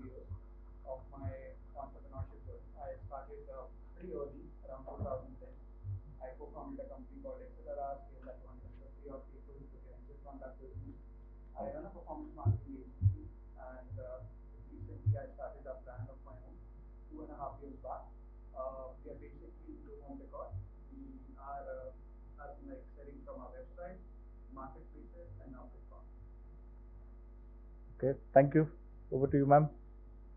years of my entrepreneurship journey. I started pretty early, around 2010. I co-founded a company called Accelera, scaled that to 150 odd people, took an exit from that business. I run a performance marketing agency, and recently I started a brand of my own 2.5 years back. We are basically into home decor. We are, as in like selling from our website, marketplaces, and now platform. Okay, thank you. Over to you, ma'am.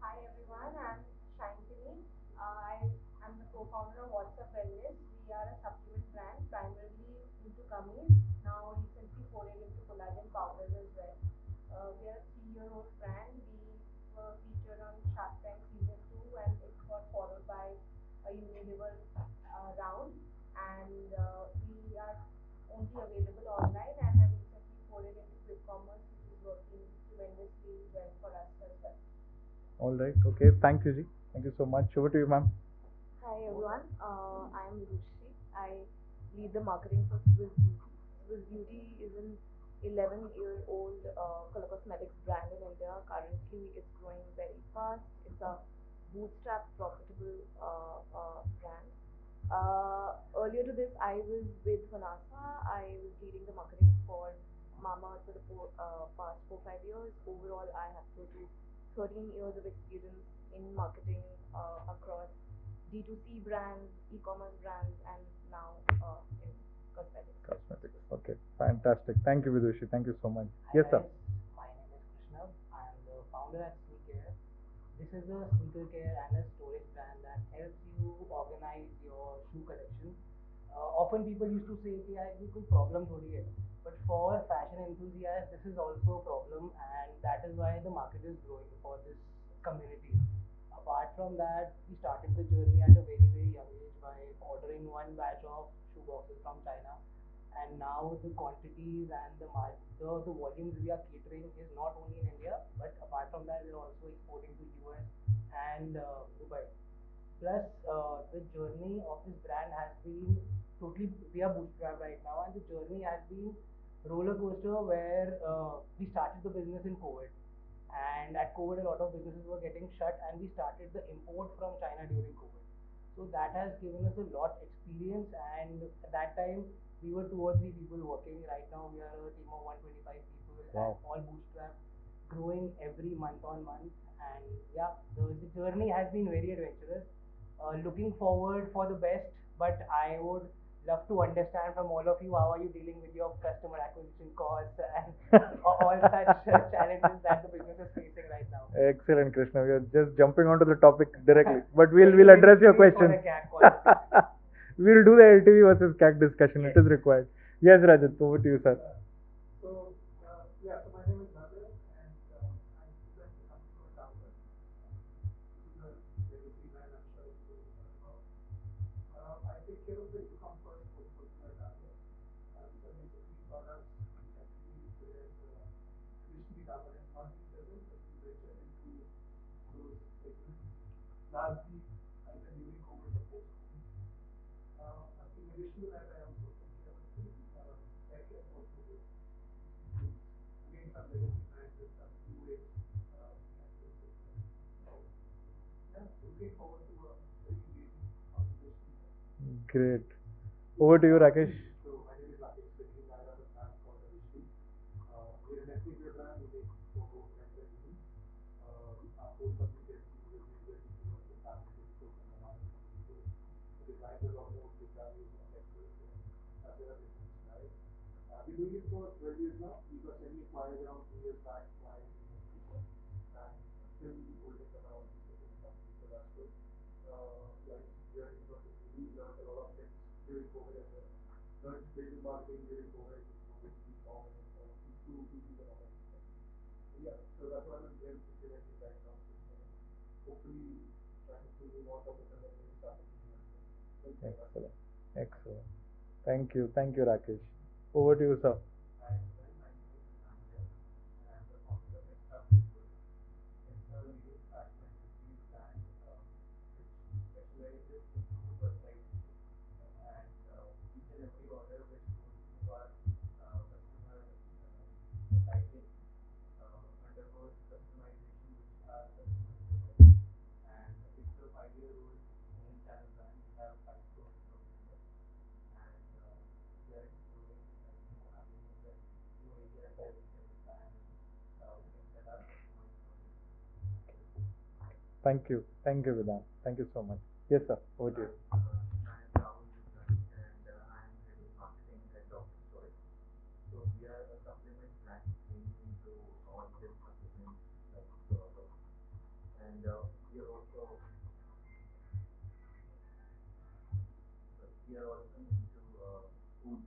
Hi everyone, I'm Shankini. I am the co-founder of WhatsUp Wellness. We are a supplement brand primarily into gummies. Now recently forayed into collagen powders as well. We are a 3-year-old brand. We were featured on Shark Tank season 2 and it got followed by a Unilever round. And we are only available online and have recently forayed into quick commerce, which is working tremendously well for us as well. All right. Okay. Thank you, Ji. Thank you so much. Over to you, ma'am. Hi everyone, I'm Ruchi. I lead the marketing for Swiss Beauty. Swiss Beauty is an 11-year-old color cosmetics brand in India. Currently, it's growing very fast. It's a bootstrap profitable brand. Earlier to this, I was with Vanessa. I was leading the marketing for Mama for the past 4-5 years. Overall, I have total 13 years of experience in marketing across D2C brands, e-commerce brands, and now in cosmetics. Cosmetics. Okay. Fantastic. Thank you, Vidushi. Thank you so much. Hi Yes, sir. guys, my name is Krishna. I am the founder at Sneakare. This is a sneaker care and a storage brand that helps you organize your shoe collection. Often people used to say कि यार ये कोई problem थोड़ी है, but for fashion enthusiasts this is also a problem, and that is why the market is growing for this community. Apart from that, we started the journey at a very very young age by ordering one batch of shoe boxes from China, and now the quantities and the volumes we are catering is not only in India, but apart from that we are also exporting to US and Dubai. Plus, the journey of this brand has been totally, we are bootstrapped right now, and the journey has been roller coaster where we started the business in COVID, and at COVID a lot of businesses were getting shut, and we started the import from China during COVID. So that has given us a lot experience, and at that time we were 2 or 3 people working. Right now we are a team of 125 people, Wow. and all bootstrapped, growing every month on month. And yeah, the journey has been very adventurous. Looking forward for the best, but I would love to understand from all of you, how are you dealing with your customer acquisition costs and all such challenges that the business is facing right now. Excellent, Krishna. We are just jumping onto the topic directly, but we'll address your questions. We'll do the LTV versus CAC discussion. It is required. Yes, Rajat. Over to you, sir. So my name is Nadir, and I represent the company called Roundtable. This is a legacy brand I'm sure you will heard about. I take care of the e-commerce portfolio at Roundtable. These are basically products actually where traditionally Roundtable has not been present, but we venture into those segments largely either during COVID or post-COVID. In addition to that, I also take care of the hair care portfolio. Again, some legacy brands with some new age categories as well. So, yeah, looking forward to a very engaging conversation. Great. Over to you, Rakesh. So, my name is Rakesh Singh. I run a brand called Avishi. We're an ethnic brand. We make photos and videos. Our core subsidiary is major influencer fabric and coconut oil. The designs are also Sneakare and Texas and other business, right? We're doing it for 12 years now. We got semi-acquired around 2 years back by people, and still holding around 50% of company, so that's good. Like journey was really learned a lot of things during COVID as well. Learned digital marketing during COVID, including e-commerce, B2B and all that stuff. So yeah, so that's what I'm implementing right now. Hopefully trying to move on top of the maybe starting to do it. Excellent. Excellent. Thank you. Thank you, Rakesh. Over to you, sir. Hi everyone, my name is Harminder, and I'm the founder of Extra. It's a leading fashion accessories brand which specializes into personalization, and each and every order which goes through our customer siting undergoes customization, which our customers Thank you, Vedant. Thank you so much. Yes, sir. Over to you. I am Rahul Guptani and I am head of marketing at Dr. Choice. So we are a supplement brand mainly into all the supplements like and we are also into food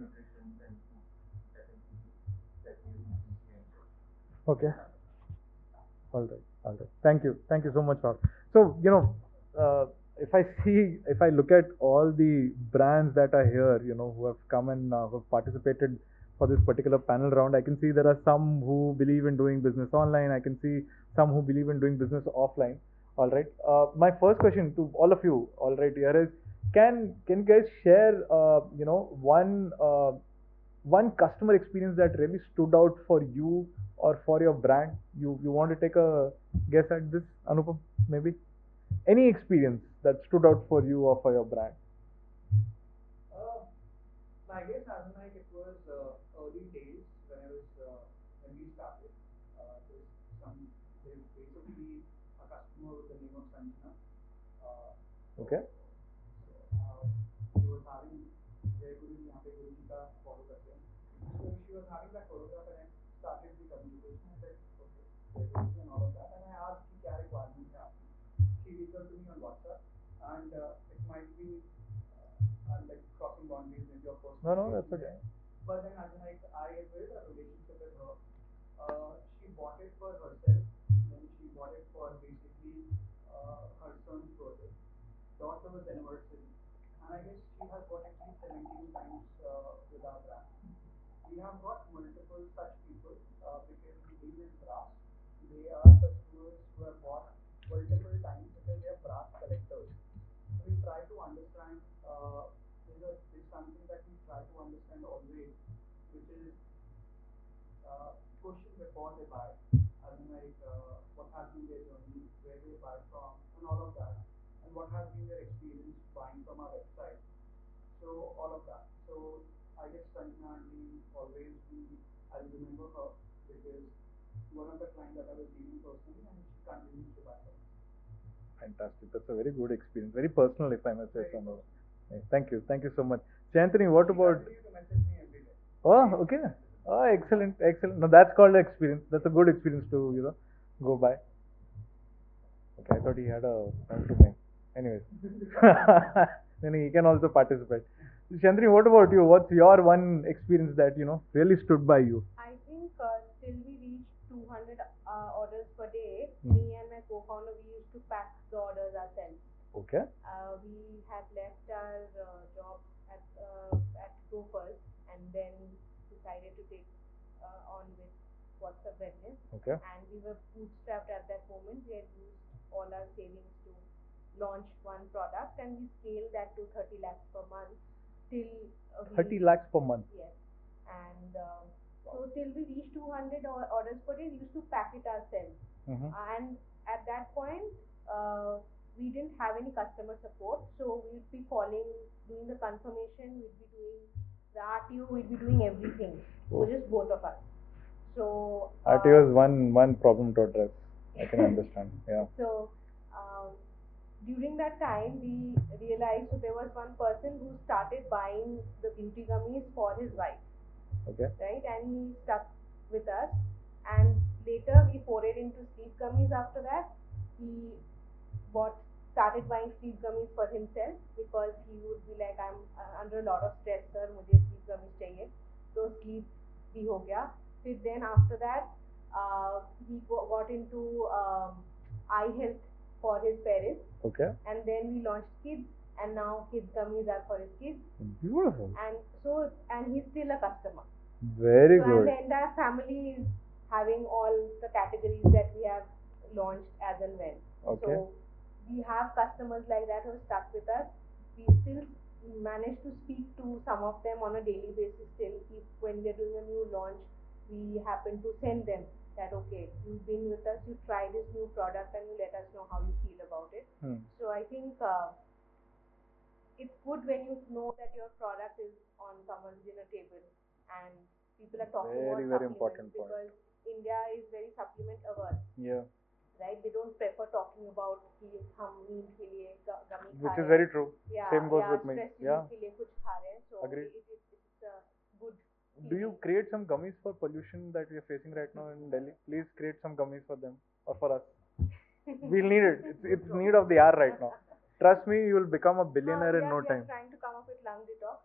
nutrition and food FMCG that we recently entered. Okay. All right. All right. Thank you so much, Rob. So, if I look at all the brands that are here, who have come and who have participated for this particular panel round, I can see there are some who believe in doing business online. I can see some who believe in doing business offline. All right. My first question to all of you, all right, here is, can you guys share, one customer experience that really stood out for you or for your brand? You want to take a guess at this, Anupam? Maybe any experience that stood out for you or for your brand? Uh, I guess as in like it was early days when I was when we started. There's some there's basically a customer with the name of Sanjana. Uh, Okay. she was having Jai Guru ji यहाँ पे गुरु जी का follow करते हैं. So she was having that photograph and I started the communication. I said okay Jai Guru ji and all of that and I asked कि क्या requirements है आपकी. She reached out to me on WhatsApp and it might be like crossing boundaries maybe of course. No, that's okay. But then as in like I built a relationship with her. She bought it for herself. Then she bought it for basically her son's birthday. Daughter was anniversary. And I guess she has bought at least 17 times with our brand. We have got multiple such people because we deal in brass. They are customers who have bought multiple times because they are brass collectors. So we try to understand, there's something that we try to understand always, which is question before they buy, as in like what has been their journey, where they buy from, and all of that, and what has been their experience buying from our website. So all of that. So I guess Sanjana Aunty always be, I remember her because one of the clients that I was dealing personally, and she continues to buy from me. Fantastic. That's a very good experience. Very personal, if I may say so. Thank you. Thank you so much. Anthony, what about? She continues to message me every day. Oh, okay. Oh, excellent, excellent. No, that's called experience. That's a good experience to go by. Okay, I thought he had a point to make. Anyways, then he can also participate. Chandri, what about you? What's your one experience that really stood by you? I think till we reached 200 orders per day, me and my co-founder, we used to pack the orders ourselves. Okay. We had left our job at Gophers and then decided to take on with WhatsUp Wellness. Okay. And we were bootstrapped at that moment. We had used all our savings to launch one product and we scaled that to 30 lakhs per month till 30 lakhs per month. Yes. And so till we reached 200 orders per day, we used to pack it ourselves. And at that point, we didn't have any customer support, so we'd be calling, doing the confirmation, we'd be doing the RTO, we'd be doing everything. So just both of us. So RTO is one problem to address. I can understand. Yeah. So during that time, we realized there was one person who started buying the beauty gummies for his wife. Okay. Right, and he stuck with us. And later we forayed into sleep gummies. After that, he started buying sleep gummies for himself because he would be like, I'm under a lot of stress, sir, मुझे sleep gummies चाहिए. So sleep भी हो गया. फिर then after that, he got into eye health for his parents. Okay. And then we launched kids, and now kids gummies are for his kids. Beautiful. And he's still a customer. Very So, good. and the entire family is having all the categories that we have launched as and when. Okay. So we have customers like that who are stuck with us. We still manage to speak to some of them on a daily basis still. If when we're doing a new launch, we happen to send them that, okay, you've been with us, you try this new product and you let us know how you feel about it. So I think it's good when you know that your product is on someone's dinner table and people are talking Very, about very supplements important point. because India is very supplement averse. Yeah. right? They don't prefer talking about कि हम नींद के लिए gummy खा Which is रहे हैं. very true. Yeah, Same goes yeah, with me. stress Yeah, relief के लिए कुछ खा रहे हैं. So agreed. it's a good Do you feeling. create some gummies for pollution that we are facing right now in Delhi? Please create some gummies for them or for us. We'll need it. It's need of the hour right now. Trust me, you will become a billionaire in no We are time. trying to come up with lung detox.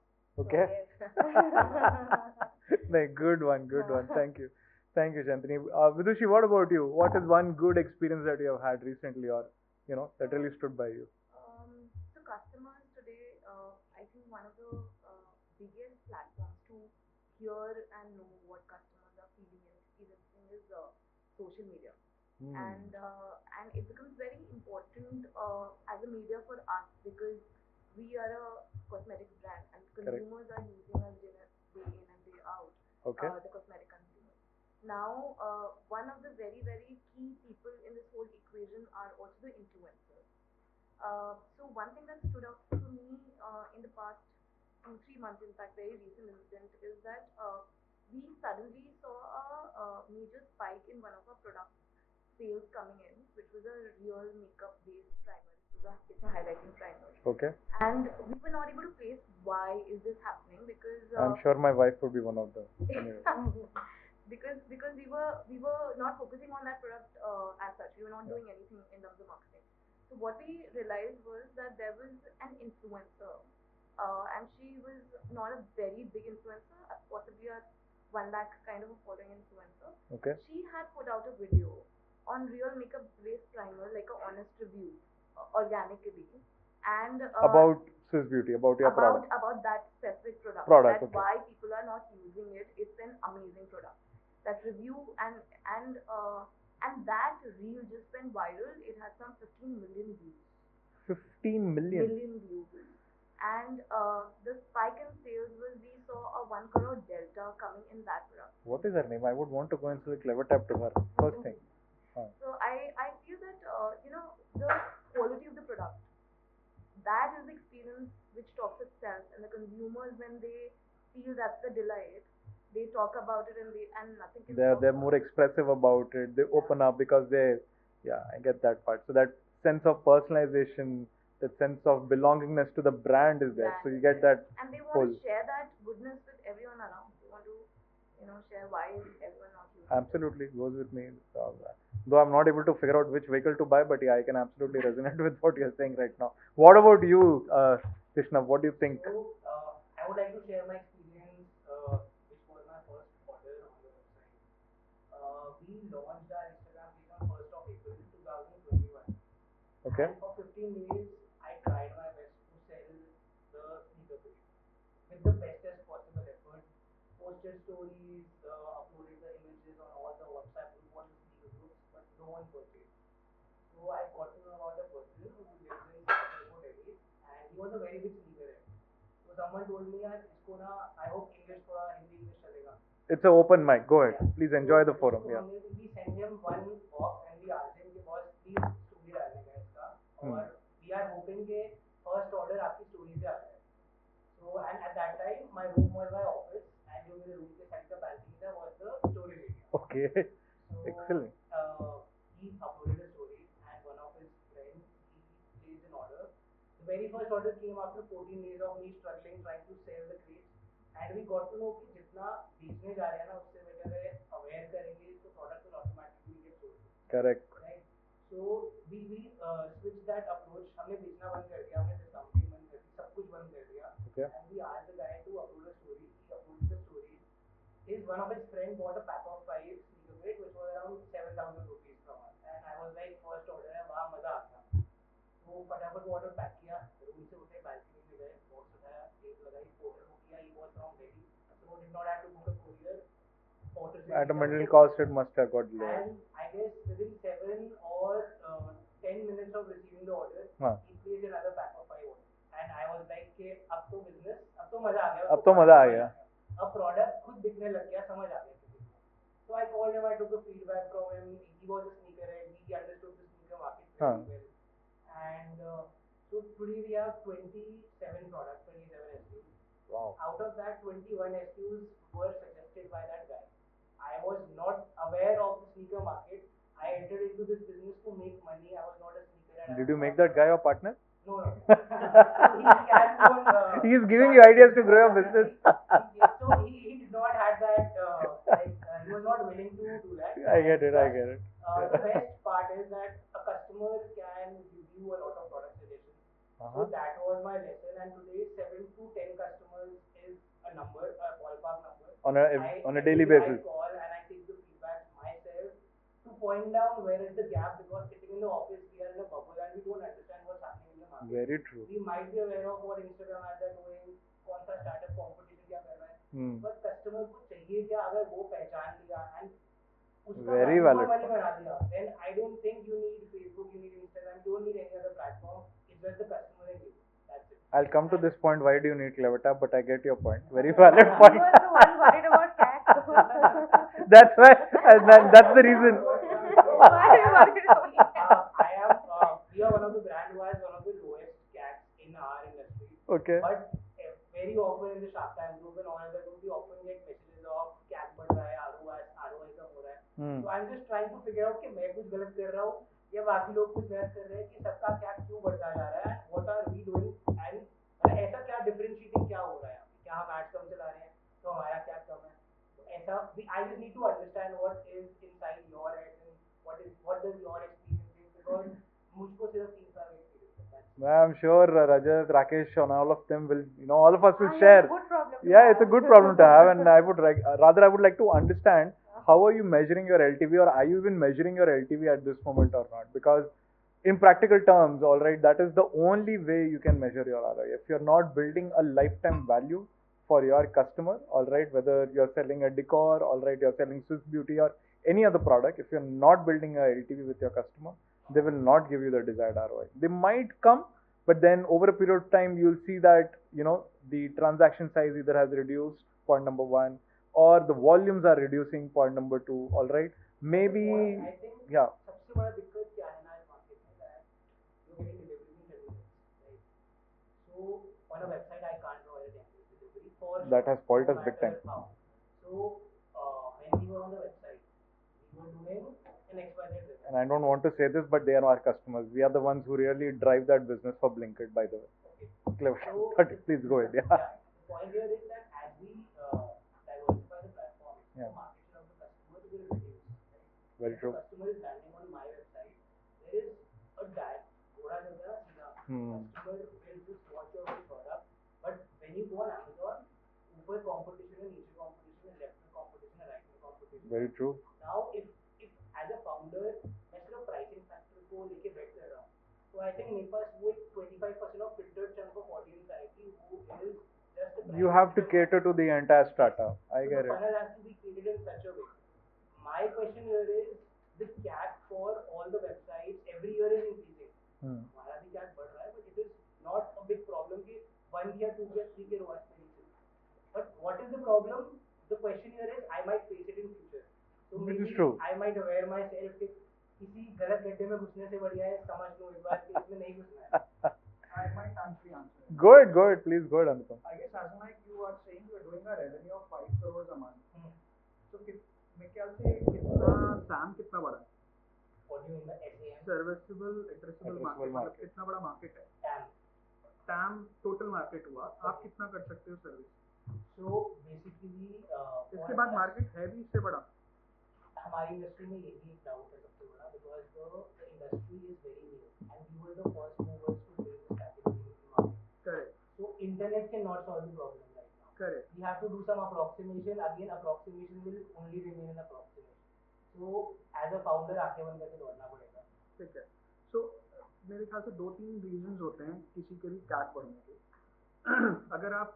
Okay. So, yes. No, good one, good one. Thank you, Shantini. Vidushi, what about you? What is one good experience that you have had recently, or that really stood by you? So customers today, I think one of the biggest platforms to hear and know what customers are feeling and experiencing is social media. Hmm. And it becomes very important as a media for us because we are a cosmetics brand and Correct. consumers are using us day in and day out. Okay. The cosmetic consumers. Now, one of the very very key people in this whole equation are also the influencers. So one thing that stood out to me in the past 2 3 months, in fact, very recent incident is that we suddenly saw a major spike in one of our product sales coming in, which was a real makeup based primer. It's a highlighting primer. Okay. And we were not able to place why is this happening because I'm sure my wife would be one of them. Anyway. because we were not focusing on that product as such. We were not doing anything in terms of marketing. So what we realized was that there was an influencer, and she was not a very big influencer, possibly a 1 lakh kind of a following influencer. Okay. She had put out a video on real makeup based primer, like a honest review, organically, and About Swiss Beauty, about your product. About that specific product. Product, That's okay. why people are not using it. It's an amazing product. That review and that reel just went viral. It has some 15 million views. 15 million. Views. And the spike in sales was we saw a 1 crore delta coming in that product. What is her name? I would want to go and say CleverTap to her. First thing. So I feel that the quality of the product, that is the experience which talks itself, and the consumers, when they feel that's the delight, they talk about it and nothing can stop They're them. more expressive about it. They open up because I get that part. So that sense of personalization, that sense of belongingness to the brand is there. So you get that. And they whole. want to share that goodness with everyone around. They want to share why is everyone not using Absolutely goes with me. Though I'm not able to figure out which vehicle to buy, but yeah, I can absolutely resonate with what you're saying right now. What about you, Krishna? What do you think? So, I would like to share my experience, which was my first order on the website. We launched our Instagram page on 1st of April 2021. Okay. And for 15 days, I tried my best to sell the sneaker page with the bestest possible effort. Posted stories, uploaded the images on all the WhatsApp group, all the sneaker groups, but no one purchased. So I got to know about a person who lives in Airport Delhi, and he was a very big sneakerhead. So someone told me, यार इसको ना, I hope English थोड़ा Hindi English चलेगा. It's an open mic. Go ahead. Yeah. Please enjoy So the forum. उसको Yeah. हमने we sent him one box and we asked him कि boss please story डालने का इसका और we are hoping कि first order आपकी story से आ जाए. So and at that time my room was my office and जो मेरे room के side का balcony था was the storage area. Okay. So Excellent. he uploaded a story and one of his friends he placed an order. The very first order came after 14 days of me struggling trying to sell the crates and we got to know कि जितना बेचने जा रहे हैं ना उससे better है aware करेंगे तो product will automatically get sold. Correct. Right. So we switched that approach. हमने बेचना बंद कर दिया, हमने discounting बंद कर दी, सब कुछ बंद कर दिया. Okay. And we asked the guy to upload a story. He uploaded the story. One of his friends bought a pack of 5 sneaker weight, which was around 7,000 rupees from us. And I was like, first order है, वाह मजा आ गया. तो फटाफट order pack किया, room से उठे, balcony में गए, बॉक्स उठाया, टेप लगाई, पोर्टर को किया, he was from Delhi, so did not have to book a courier. At a middle cost, it must have got delayed. And I guess within 7 or 10 minutes of receiving the order, he placed another pack of 5 orders. And I was like, कि अब तो business, अब तो मजा आ गया. अब तो मजा आ गया. अब product खुद दिखने लग गया, समझ आ गया किसी को. So I called him, I took a feedback from him. He was a sneakerhead, he understood the sneaker market very well. And so today we have 27 products, 27 SKUs. Wow. Out of that, 21 SKUs were suggested by that guy. I was not aware of the sneaker market. I entered into this business to make money. I was not a sneaker. And I Did was you make not, that guy your partner? No, no. So he can go on. He is giving you ideas to grow your business. So he did not have that. He was not willing to do that. I get it. I Plus, get it. the best part is that a customer can give you a lot of product suggestions. So that was my lesson. And today, 7 to 10 customers is a number, a ballpark number. On a daily Every day basis. I call and I take the feedback myself to point down where is the gap, because sitting in the office we are in a bubble and we don't understand what's happening in the market. Very true. We might be aware of what Instagram ads are doing, कौन सा startup competition क्या कर रहा है, but customer को चाहिए क्या, अगर वो पहचान लिया and उसका Very value valid for money बना दिया, then I don't think you need Facebook, you need Instagram, you don't need any other platform. It's just the customer and you. That's it. I'll come to this point. Why do you need CleverTap? But I get your point. Very valid point. You were the one worried about cats. That's why. That's the reason. Why are you worried about cats? We are one of the brand who has one of the lowest CACs in our industry. Okay. But very often in the Shark Tank group and all other groups, we often get messages of CAC बढ़ रहा है, ROI कम हो रहा है. So I'm just trying to figure out कि मैं कुछ गलत कर रहा हूँ या बाकी लोग कुछ गलत कर रहे हैं कि सबका CAC क्यों बढ़ता जा रहा है, and what are we doing, and ऐसा क्या differentiating क्या हो रहा है, क्या हम ads कम चला रहे हैं तो हमारा CAC कम है. ऐसा I just need to understand what is inside your head and what does your experience is, because मुझको सिर्फ 3 साल experience है. I'm sure Rajat, Rakesh, and all of them will, all of us will Yeah, share. it's a good problem to Yeah, have. it's a good problem to have, and I would rather I would like to understand how are you measuring your LTV, or are you even measuring your LTV at this moment or not? Because in practical terms, all right, that is the only way you can measure your ROI. If you're not building a lifetime value for your customer, all right, whether you're selling a decor, all right, you're selling Swiss Beauty or any other product, if you're not building a LTV with your customer, they will not give you the desired ROI. They might come, but then over a period of time, you'll see that, the transaction size either has reduced, point number one, or the volumes are reducing, point number two, all right. Maybe, I think yeah. सबसे बड़ा दिक्कत क्या है ना इस market में, that you're getting delivery in 10 minutes, right? So on a website I can't provide a 10-minute delivery for That has spoiled no us big matter time. how. So when we were on the website, we were doing an XYZ business. And I don't want to say this, but they are our customers. We are the ones who really drive that business for Blinkit, by the way. Okay. Clever. So But please go ahead. Yeah. The point here is that as we diversify the platform, the market share of the customer will reduce. Right? Very true. If the customer is landing on my website, there is a direct customer will just watch your product. But when you go on Amazon, ऊपर competition है, नीचे competition है, left में competition है, right में competition है. Very true. Now if as a founder मैं सिर्फ pricing factor को लेके बैठ कर रहा हूँ, तो I think मेरे पास वो 25% of filtered chunk of audience आएगी, who is just a You have to cater to the entire strata. I so get the it. funnel has to be created in such a way. My question here is, the CAC for all the websites every year is increasing. हमारा भी CAC बढ़ रहा है, but it is not a big problem कि 1 year, 2 year, 3 year ROI नहीं. But what is the problem? The question here is, I might face it in future. So Which maybe is true. I might aware myself कि किसी गलत गड्ढे में घुसने से बढ़िया है समझ लो इस बार कि इसमें नहीं घुसना है. I might actually answer it. Go ahead, please go ahead, Anupam. I guess as like you are saying, you are doing a revenue of 5 crores a month. So मेरे ख्याल से कितना SAM कितना बड़ा है? What do you mean by SAM? Serviceable addressable market, मतलब कितना बड़ा मार्केट है? TAM. TAM total market हुआ, आप कितना कर सकते हो सर्विस? So basically इसके बाद मार्केट है भी इससे बड़ा? हमारी इंडस्ट्री में यही एक डाउट है सबसे बड़ा, because the industry is very new and we were the first movers to build this category in the market. Correct. So internet cannot solve the problem right now. Correct. We have to do some approximation. Again, approximation will only remain an approximation. So as a founder आंखें बंद करके दौड़ना पड़ेगा. ठीक है. So मेरे ख्याल से 2-3 reasons होते हैं किसी के भी CAC बढ़ने के. अगर आप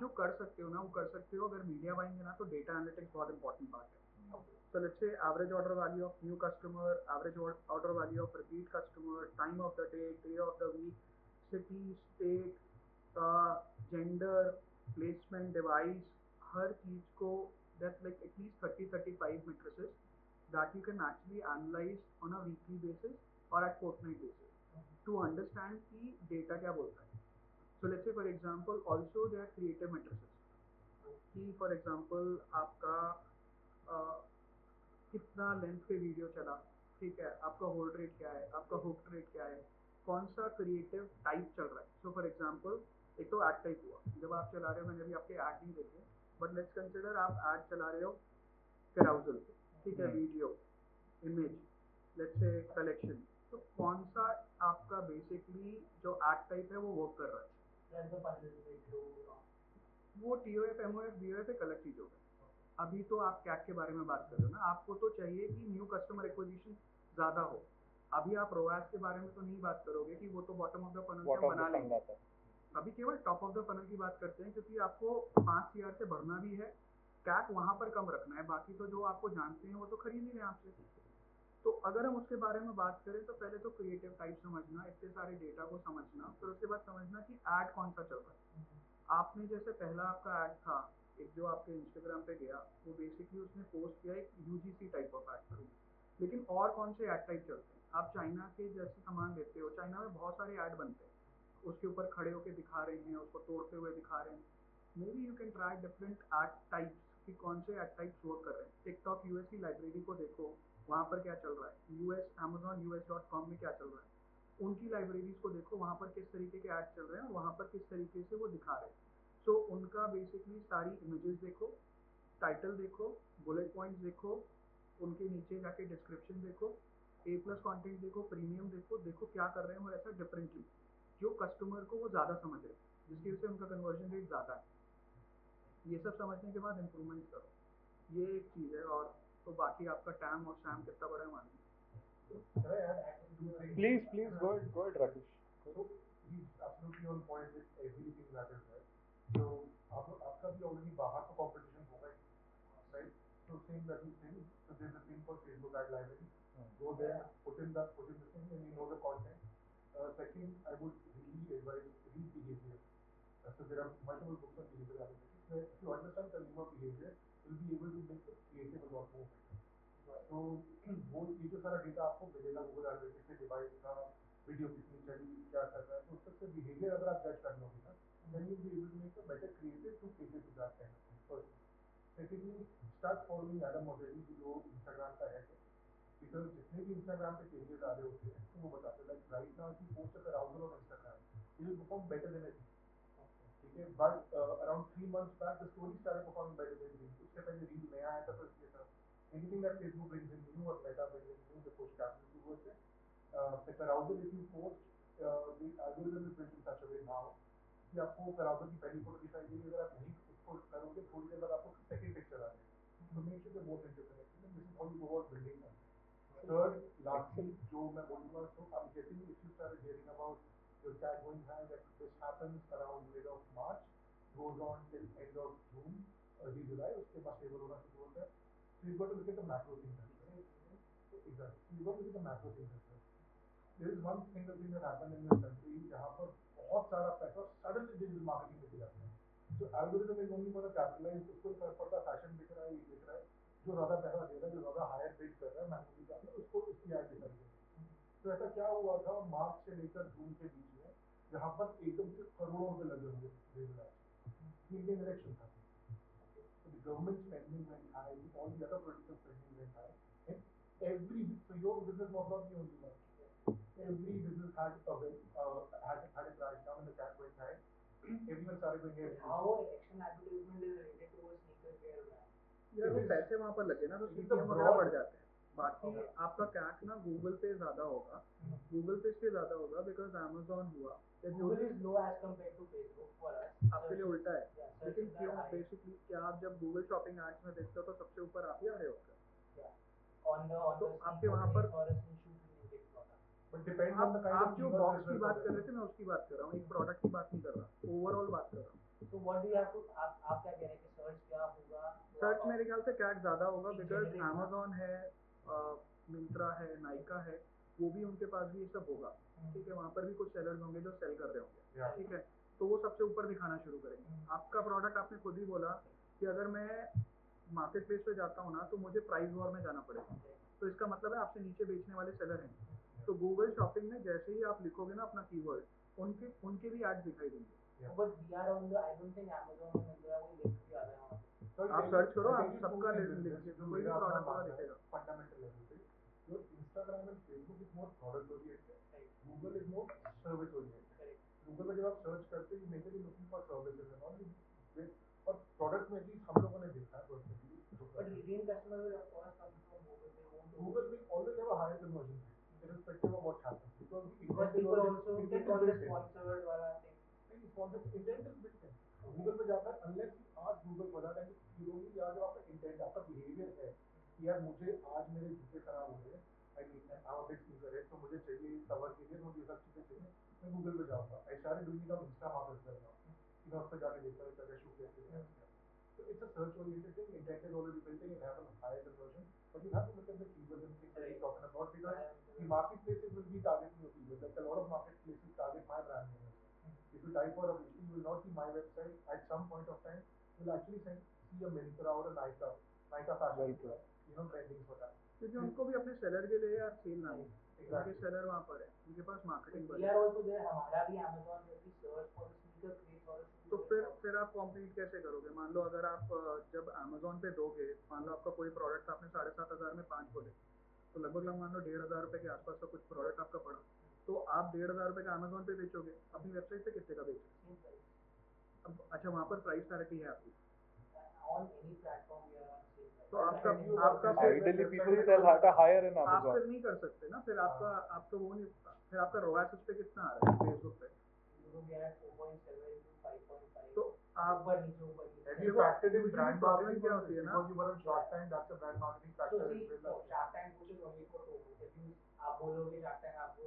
जो कर सकते हो ना वो कर सकते हो. अगर मीडिया बाइंग है ना तो डेटा एनालिटिक्स बहुत इंपॉर्टेंट पार्ट है. So let's say average order value of new customer, average order value of repeat customer, time of the day of the week, city, state, gender, placement, device, हर चीज को that's like at least 30-35 matrices that you can actually analyze on a weekly basis or at fortnight basis to understand कि data क्या बोलता है. So let's say for example also there are creative matrices कि for example आपका कितना length पे video चला, ठीक है, आपका होल्ड रेट क्या है, आपका हुक रेट क्या है, कौन सा क्रिएटिव टाइप चल रहा है. सो फॉर एग्जाम्पल, एक तो एड टाइप हुआ, जब आप चला रहे हो, मैंने अभी आपके ऐड नहीं देखे, बट लेट्स कंसिडर आप ऐड चला रहे हो कैराउजल पे, ठीक है, video, image, let's say collection, तो कौन सा आपका बेसिकली जो एड टाइप है वो वर्क कर रहा है. वो टीओएफ एमओएफ बीओएफ एक अलग चीज हो गई. अभी तो आप कैक के बारे में बात कर रहे हो ना, आपको तो चाहिए कि न्यू कस्टमर एक्विजिशन ज्यादा हो. अभी आप रोआस के बारे में तो नहीं बात करोगे कि वो तो बॉटम ऑफ द फनल से बना लेंगे. अभी केवल टॉप ऑफ द फनल की बात करते हैं, क्योंकि आपको 5 CR से बढ़ना भी है, कैक वहां पर कम रखना है, बाकी तो जो आपको जानते हैं वो तो खरीद ही रहे हैं आपसे. तो अगर हम उसके बारे में बात करें तो पहले तो क्रिएटिव टाइप समझना, इतने सारे डेटा को समझना, फिर उसके बाद समझना कि ऐड कौन सा चल रहा है. आपने जैसे पहला आपका ऐड था एक जो आपके इंस्टाग्राम पे गया, वो बेसिकली उसने पोस्ट किया एक यूजीसी टाइप ऑफ ऐड था. लेकिन और कौन से ऐड टाइप चलते हैं, आप चाइना के जैसे सामान लेते हो, चाइना में बहुत सारे ऐड बनते हैं, उसके ऊपर खड़े होकर दिखा रहे हैं, उसको तोड़ते हुए दिखा रहे हैं. May be you can try different add types कि कौन से ऐड टाइप्स वर्क कर रहे हैं. टिकटॉक यूएस की लाइब्रेरी को देखो, वहाँ पर क्या चल रहा है, यूएस अमेजोन US.com में क्या चल रहा है, उनकी लाइब्रेरीज को देखो, वहाँ पर किस तरीके के ऐड चल रहे हैं, वहाँ पर किस तरीके से वो दिखा रहे हैं. सो उनका बेसिकली सारी इमेजेस देखो, टाइटल देखो, बुलेट पॉइंट्स देखो, उनके नीचे जाके डिस्क्रिप्शन देखो, A+ कंटेंट देखो, प्रीमियम देखो, देखो क्या कर रहे हैं वो ऐसा डिफरेंटली जो कस्टमर को वो ज़्यादा समझ रहे हैं, जिसकी वजह से उनका कन्वर्जन रेट ज़्यादा है. ये सब समझने के बाद इम्प्रूवमेंट करो, ये एक चीज़ है. और तो बाकी आपका टैम और शैम कितना बड़ा है मालूम. Please, go ahead, Rakesh. So he's absolutely on point with everything that is there. So आपका भी already बाहर तो competition होगा ही, right? So same that you saying. So there's a thing called Facebook ad library. Go there, put in the thing, and you know the content. Second, I would really advise read behavior. So there are multiple books on behavior analytics where if you understand consumer behavior, you'll be able to make the creative a lot more better. तो वो ये जो सारा data आपको मिलेगा Google analytics से, device का video कितनी चली, क्या कर रहा है, तो उससे बिहेवियर अगर आप जज कर लोगे ना, then you'll be able to make a better creative to cater to that kind of thing. First, secondly, start following Adam already जो इंस्टाग्राम का है, because जितने भी इंस्टाग्राम पे चेंजेस आ रहे होते हैं तो वो बताते हैं लाइक राइट नाउ की पोस्ट अगर outdoor on Instagram, it will perform better than it. ठीक है, but around 3 months back the story started performing better than reel. उससे पहले रील नया आया था तो इसलिए था. Anything that Facebook brings in new or Meta brings in new, they push capital towards it. The carousel, if you post, the algorithm is built in such a way now कि आपको carousel की पहली photo दिखाई देगी, अगर आप नहीं उसको करोगे थोड़ी देर बाद आपको सेकंड पिक्चर आ जाएगी. So make sure they're both interconnected, and this is how you go about building them. Third, lastly, जो मैं बोलूँगा, so I'm guessing if you started hearing about your tag going high, that this happens around mid of March, goes on till end of June, early July, उसके बाद stable होना शुरू होता है. So you've got to look at the macro things as well. Exactly. So you've got to look at the macro things as well. There is one single thing that happened in this country जहाँ पर बहुत सारा पैसा suddenly digital marketing में दिया गया. So algorithm is only for the capitalized. उसको फर्क पड़ता फैशन दिख रहा है, ये दिख रहा है, जो ज़्यादा पैसा दे रहा है, जो ज़्यादा हायर बिड कर रहा है मैनुअली का, उसको उसकी ऐड दिखाई देगी. तो ऐसा क्या हुआ था मार्च से लेकर जून के बीच में, जहाँ पर एकदम से करोड़ों रुपए लगे हुए डिजिटल एड्स. इंडियन इलेक्शन था. So the government spending went high, all the other political spending went high, and so your business was not the only one. Every business had a crash down, and the cap went high. Everyone started going ahead. How election advertisement is related to a sneaker care brand? यार वो पैसे वहाँ पर लगे ना तो CPM वगैरह बढ़ जाते हैं. बाकी आपका कैक ना गूगल पे ज़्यादा होगा, गूगल पे इसलिए ज़्यादा होगा बिकॉज अमेजोन हुआ, Google is low as compared to Facebook for us. आपके लिए उल्टा है. लेकिन क्यों, बेसिकली क्या आप जब गूगल शॉपिंग एड्स में देखते हो तो सबसे ऊपर आप ही आ रहे हो क्या? On तो आपके वहाँ पर आप जो बॉक्स की बात कर रहे थे मैं उसकी बात कर रहा हूँ, एक प्रोडक्ट की बात नहीं कर रहा, ओवरऑल बात कर रहा हूँ. तो what do you have to, आप क्या कह रहे हैं कि सर्च क्या होगा? सर्च मेरे ख्याल से कैक ज़्यादा होगा बिकॉज अमेजोन है, मिंत्रा है, नाइका है, वो भी उनके पास भी ये सब होगा. ठीक है, वहाँ पर भी कुछ सेलर्स होंगे जो सेल कर रहे होंगे. ठीक है, तो वो सबसे ऊपर दिखाना शुरू करेंगे. आपका प्रोडक्ट आपने खुद ही बोला कि अगर मैं मार्केट प्लेस पे जाता हूँ ना तो मुझे प्राइस वॉर में जाना पड़ेगा, तो इसका मतलब है आपसे नीचे बेचने वाले सेलर हैं. तो गूगल शॉपिंग में जैसे ही आप लिखोगे ना अपना कीवर्ड, उनके भी एड्स दिखाई देंगे. But we are on the, I don't think Amazon and Myntra will link भी आ रहा है. आप सर्च करो, आप सबका लिंक कोई भी प्रोडक्ट वाला दिखेगा. फंडामेंटल लेवल पे your Instagram and Facebook is more product oriented, Google is more service oriented. Google में जब आप सर्च करते हो, you majorly looking for services and all, और प्रोडक्ट में एटलीस्ट हम लोगों ने देखा है personally, But retain customers will of course come from Google. They won't. Google will always have a higher conversion rate, irrespective of what happens, because the Because intent is people always also intent click is on the built in. sponsored वाला thing. नहीं, sponsor intent is built in. Google पे जाकर unless you ask Google for that, and you don't यार जब आपका intent, आपका behavior है कि यार मुझे आज मेरे जूते खराब हो गए, I mean I'm a bit sneaker, तो मुझे चाहिए कवर के लिए, मुझे ये सब चीजें चाहिए, मैं Google पे जाऊँगा. I started doing it on Instamart as well now. कि मैं उस पर जाके देखता हूँ क्या शू कैसे है. So it's a search oriented thing. Intent is already built in. It has a higher conversion, but you have to look at the keywords and things that you're talking about, because the marketplaces will be targeting your keywords. Like a lot of marketplaces target my brand name as well. If you type for a whisky, you will not see my website. At some point of time, you'll actually see a Myntra or a Nykaa fashion, trending for that. क्योंकि उनको भी अपने seller के लिए यार cell ना हो, उनके सेलर वहाँ पर है, उनके पास marketing We are also there. हमारा भी Amazon में भी search for the sneaker craze और तो फिर आप कॉम्पीट कैसे करोगे? मान लो अगर आप जब Amazon पे दोगे, मान लो आपका कोई प्रोडक्ट आपने 7,500 में 5 बोले, तो लगभग मान लो 1,500 रुपये के आसपास का कुछ प्रोडक्ट आपका पड़ा, तो आप 1,500 रुपये का Amazon पे बेचोगे, अपनी वेबसाइट पे कितने का बेचोगे? अब अच्छा वहाँ पर प्राइस पैरिटी है आपकी, on any platform we are on same price. तो आपका Ideally people sell at a higher in आप Amazon. फिर नहीं कर सकते ना, फिर आपका वो नहीं, फिर आपका ROAS उस पे कितना आ रहा है फेसबुक पे? We are 4.7 to 5.5. तो आप ऊपर नीचे Have you factored in brand problem marketing क्या होती है ना? because you were on Shark Tank? That's a brand marketing So factor see, as well. Shark Tank which is only for Togo. If you आप बोलोगे Shark Tank आपको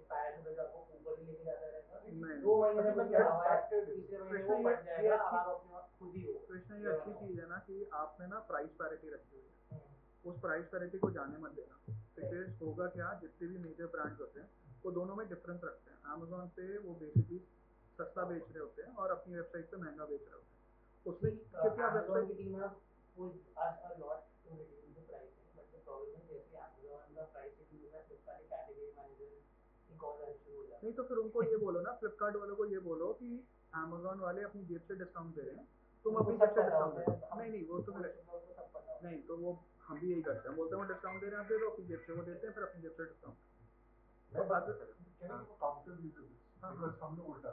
एक पैर से आपको ऊपर ही लेके जाता रहेगा, नहीं। 2 महीने में क्या हुआ है, factored in. तीसरे महीने वो बढ़ जाएगा, आप अपने आप खुद ही हो. कृष्णा ये अच्छी चीज है ना कि आपने ना प्राइस पैरिटी रखी हुई है, उस प्राइस पैरिटी को जाने मत देना, बिकॉज होगा क्या, जितने भी मेजर ब्रांड्स होते हैं वो दोनों में डिफरेंस रखते हैं. Amazon पे वो बेसिकली सस्ता बेच रहे होते हैं और अपनी वेबसाइट पे महंगा बेच रहे होते हैं, उसमें क्योंकि आप Amazon की वेबसाइट टीम है would ask a lot to reduce the pricing, but the problem is जैसे Amazon का price reduce है, Flipkart के category manager की कॉल आनी शुरू हो जाती है. नहीं तो फिर उनको ये बोलो ना, फ्लिपकार्ट वालों को ये बोलो कि Amazon वाले अपनी जेब से डिस्काउंट दे रहे हैं, तुम अपनी जेब से डिस्काउंट दे. नहीं वो तो फिर नहीं, तो वो हम भी यही करते हैं, बोलते हैं वो डिस्काउंट दे रहे हैं, आप दे दो अपनी जेब से, वो देते हैं फिर अपनी जेब से डिस्काउंट. तो अगर counter view to this, because हम लोग उल्टा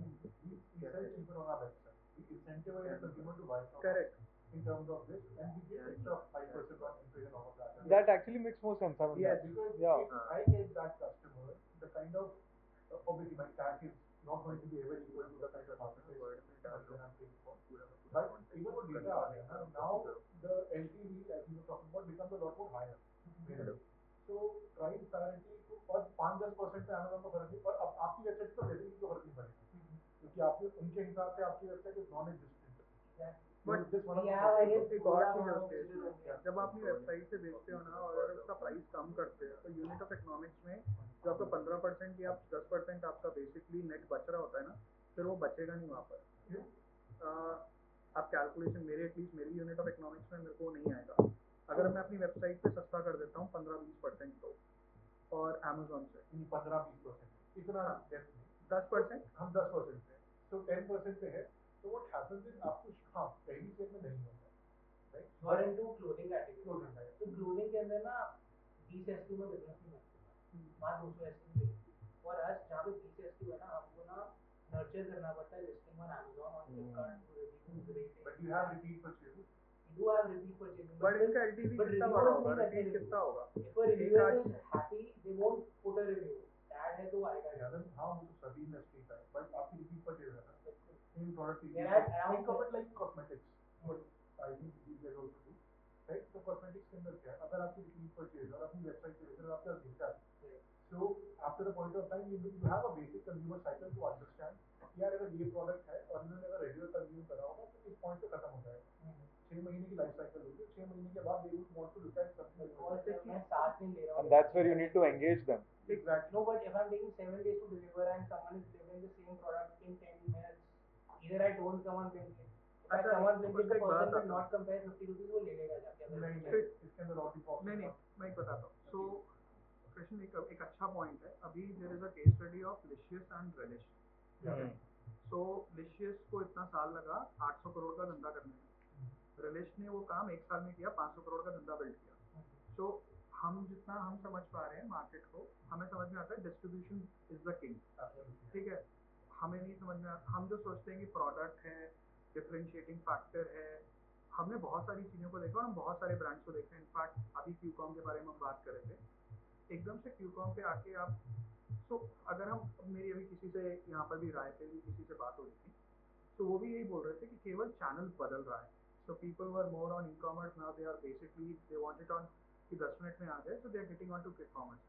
we sell cheaper on our website. We incentivize the consumer to buy from Correct. us in terms of this, and we give extra 5% on increase and all of that. That actually makes more sense. I mean, Yes. Because Yeah. if I get that customer, the kind of obviously my CAC is not going to be ever equal to the kind of marketing that I'm paying for. But even with data आ गया ना, now the LTV as you were talking about becomes a lot more higher. So price parity और 5-10% पे Amazon को फर्क नहीं, और अब आपकी वेबसाइट पर वैसे भी फर्क नहीं पड़ेगा, क्योंकि आपके उनके हिसाब से आपकी website is non existent. But this one of Yeah, the I guess एक और चीज है पूरा उसके इसमें, जब आप अपनी वेबसाइट से बेचते हो ना और अगर उसका प्राइस कम करते हैं तो यूनिट ऑफ इकोनॉमिक्स में जो आपका 15% या 10% आपका बेसिकली नेट बच रहा होता है ना, फिर वो बचेगा नहीं वहाँ पर. आप कैलकुलेशन मेरे एटलीस्ट मेरी यूनिट ऑफ इकोनॉमिक्स में मेरे को नहीं आएगा अगर मैं अपनी वेबसाइट पे सस्ता कर देता हूँ 15-20% तो, और Amazon से 15-20% इतना 10%, हम 10% पे, तो 10% पे है, तो what happens is आपको हाँ पहली सेल में नहीं होगा, right? You are into clothing category. Clothing है. तो clothing के अंदर ना 20 SKU में बिजनेस नहीं बनता, वहाँ 200 SKU चाहिए. और आज जहाँ पे 20 SKU है ना, हमको ना नर्चर करना पड़ता है लिस्टिंग ऑन Amazon और Flipkart to reviews rating. But you have repeat purchases. You do have repeat purchasing. But इनका LTV कितना बड़ा होगा, रिपीट कितना होगा? If a reviewer is happy, they won't put a review. Ad है तो आएगा. हाँ वो तो सभी इंडस्ट्री का है, बट आपकी repeat purchase है ना, same product. There are around think of it like cosmetics. What I think these guys also do, right? तो cosmetics के अंदर क्या है, अगर आपकी repeat purchase और अपनी वेबसाइट पे अगर आपका डेटा है, so after a point of time you have a basic consumer cycle to understand कि यार अगर ये प्रोडक्ट है और इन्होंने अगर रेगुलर कंज्यूम करा होगा तो इस पॉइंट पे खत्म हो जाएगा. 6 महीने की लाइफ साइकिल होगी, 6 महीने के बाद they would want to look at something और फिर मैं 7 दिन ले रहा हूँ. and that's where you need to engage them. exactly. No, but if I'm taking 7 days to deliver and someone is delivering the same product in 10 minutes, either I don't come on Blinkit. If I come on Blinkit, the person will not compare 50 rupees, वो ले लेगा जाके. नहीं इसके अंदर और भी नहीं नहीं मैं एक बताता हूँ. सो कृष्ण एक अच्छा पॉइंट है. अभी there is a case study of Licious and Relish. So Licious को इतना साल लगा 800 करोड़ का धंधा करने में, रिलिश ने वो काम 1 साल में किया, 500 करोड़ का धंधा बिल्ड किया. सो हम जितना हम समझ पा रहे हैं मार्केट को, हमें समझ में आता है डिस्ट्रीब्यूशन इज द किंग, ठीक है। हमें नहीं समझ में आता, हम जो सोचते हैं कि प्रोडक्ट है, डिफरेंशिएटिंग फैक्टर है, हमने बहुत सारी चीज़ों को देखा और हम बहुत सारे ब्रांड्स को देखते हैं। इनफैक्ट अभी क्यूकॉम के बारे में हम बात कर रहे थे, एकदम से क्यूकॉम पे आके आप तो अगर हम, मेरी अभी किसी से यहाँ पर भी राय पे भी किसी से बात हो रही थी, तो वो भी यही बोल रहे थे कि केवल चैनल बदल रहा है। So people were more on e commerce, now they are basically they want it on कि 10 मिनट में आ जाए, so they are getting on to quick commerce.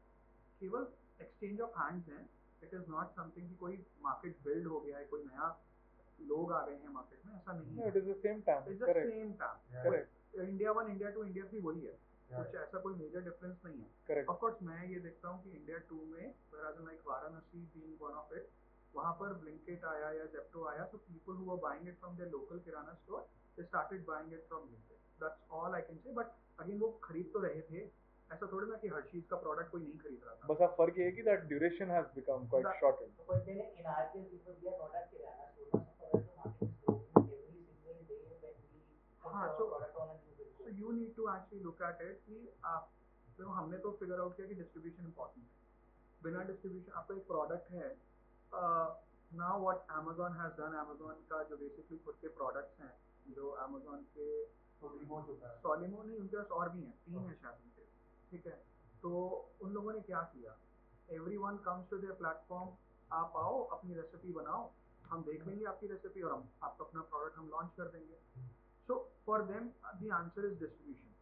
केवल एक्सचेंज ऑफ हैंड्स हैं, इट इज़ नॉट समथिंग कि कोई market build हो गया है, कोई नया लोग आ गए हैं मार्केट में, ऐसा नहीं No, है। it is the same time. It's the Correct. Same time, Correct. India 1 India 2 India 3 वही है, कुछ ऐसा कोई मेजर डिफरेंस नहीं है। Correct. ऑफ कोर्स मैं ये देखता हूँ कि इंडिया 2 में whereas in like Varanasi being one of it, वहाँ पर ब्लिंकिट आया या जेप्टो आया, तो people who were buying it from their local kirana store they started buying it from Blinkit, that's all I can say. But again वो खरीद तो रहे थे, ऐसा थोड़ी ना कि हर चीज़ का प्रोडक्ट कोई नहीं खरीद रहा था। बस अब फर्क ये है कि that duration has become quite That- shortened. But then in our case, because we are not at Kirana store, so for us the market is growing every single day when we put हाँ, our so product on a new so billboard. you need to actually look at it कि आप देखो, हमने तो figure out किया कि distribution important है। बिना डिस्ट्रीब्यूशन आपका एक प्रोडक्ट है, now what Amazon has done, Amazon का जो बेसिकली खुद के प्रोडक्ट्स हैं, जो अमेजोन के सॉलिमो नहीं, उनके पास और भी हैं, 3 है शायद उनके, ठीक है। तो उन लोगों ने क्या किया, everyone comes to their platform, आप आओ अपनी रेसिपी बनाओ, हम देख लेंगे आपकी रेसिपी और हम आपका अपना प्रोडक्ट हम लॉन्च कर देंगे। So for them the answer is distribution,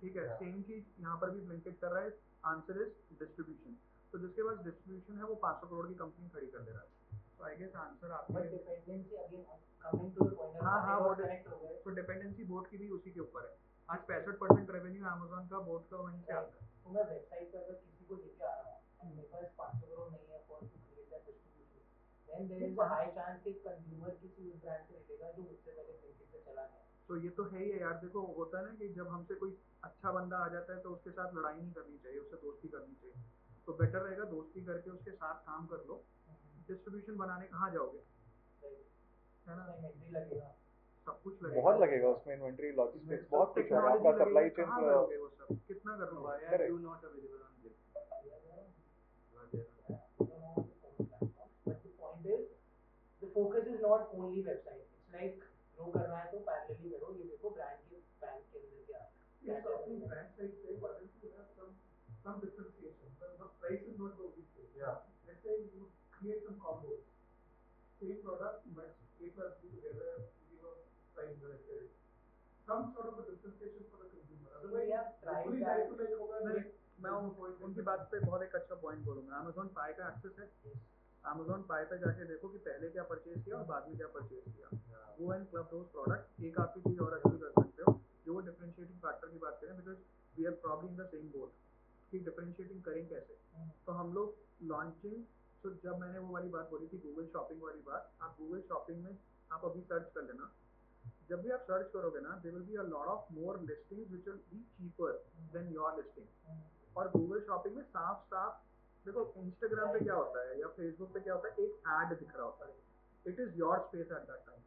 ठीक है। सेम चीज यहाँ पर भी ब्लिंकिट कर रहा है, आंसर इज डिस्ट्रीब्यूशन। तो जिसके पास डिस्ट्रीब्यूशन है वो 500 करोड़ की कंपनी खड़ी कर ले रहा है। तो आई गेस आंसर But आपके, dependency again coming to the point that हाँ हाँ, it वो was connect हो गए. तो डिपेंडेंसी बोर्ड की भी उसी के ऊपर है। आज 65% रेवेन्यू अमेजोन का बोर्ड का वहीं से आता है। तो मैं वेबसाइट पे अगर किसी को लेके आ रहा हूँ, मेरे पास 500 करोड़ नहीं है for to create that distribution, then there is a high chance कि कंज्यूमर किसी उस ब्रांड से लेगा जो मुझसे पहले ब्लिंकिट पे चला गया। तो ये तो है ही है यार, देखो होता है ना कि जब हमसे कोई अच्छा बंदा आ जाता है तो उसके साथ लड़ाई नहीं करनी चाहिए, उससे दोस्ती करनी चाहिए। तो बेटर रहेगा दोस्ती करके उसके साथ काम कर लो। डिस्ट्रीब्यूशन बनाने कहाँ जाओगे, है ना, इन्वेंटरी लगेगा, सब कुछ लगेगा, बहुत लगेगा उसमें, इन्वेंटरी, लॉजिस्टिक्स, बहुत कुछ होगा, टेक्नोलॉजी आपका सप्लाई लगेगी, चेन कहाँ पूरा। करोगे वो सब, कितना कर लोगे। Why are you not available on but the point is the focus is not only website, it's like grow करना है तो पैरेलली करो। ये देखो ब्रांड के अंदर क्या है। Yes, so अपनी brand side से what is you have some differentiation. The price is not the only thing. Yeah. Let's say you create some combos. Same product, but A plus B together, give a price benefit. Some sort of a differentiation for the consumer. Otherwise, We have tried fully that. like to like होगा नहीं। मैं उनकी बात पे बहुत एक अच्छा point बोलूँगा। Amazon Pay का एक्सेस है। Amazon Pay पे जाके देखो कि पहले क्या परचेज किया और बाद में क्या परचेज किया। Go and club those products. एक आपकी चीज़ और अच्छी कर सकते हो, जो वो डिफरेंशिएटिंग फैक्टर की बात करें, because we are probably in the same boat कि डिफरेंशिएटिंग करें कैसे। तो हम लोग लॉन्चिंग, तो जब मैंने वो वाली बात बोली थी गूगल शॉपिंग वाली बात, आप गूगल शॉपिंग में आप अभी सर्च कर लेना, जब भी आप सर्च करोगे ना, there will be a lot of more listings which will be cheaper than your listing. और गूगल शॉपिंग में साफ साफ देखो, इंस्टाग्राम पे क्या होता है या फेसबुक पे क्या होता है, एक ऐड दिख रहा होता है, it is your space at that time,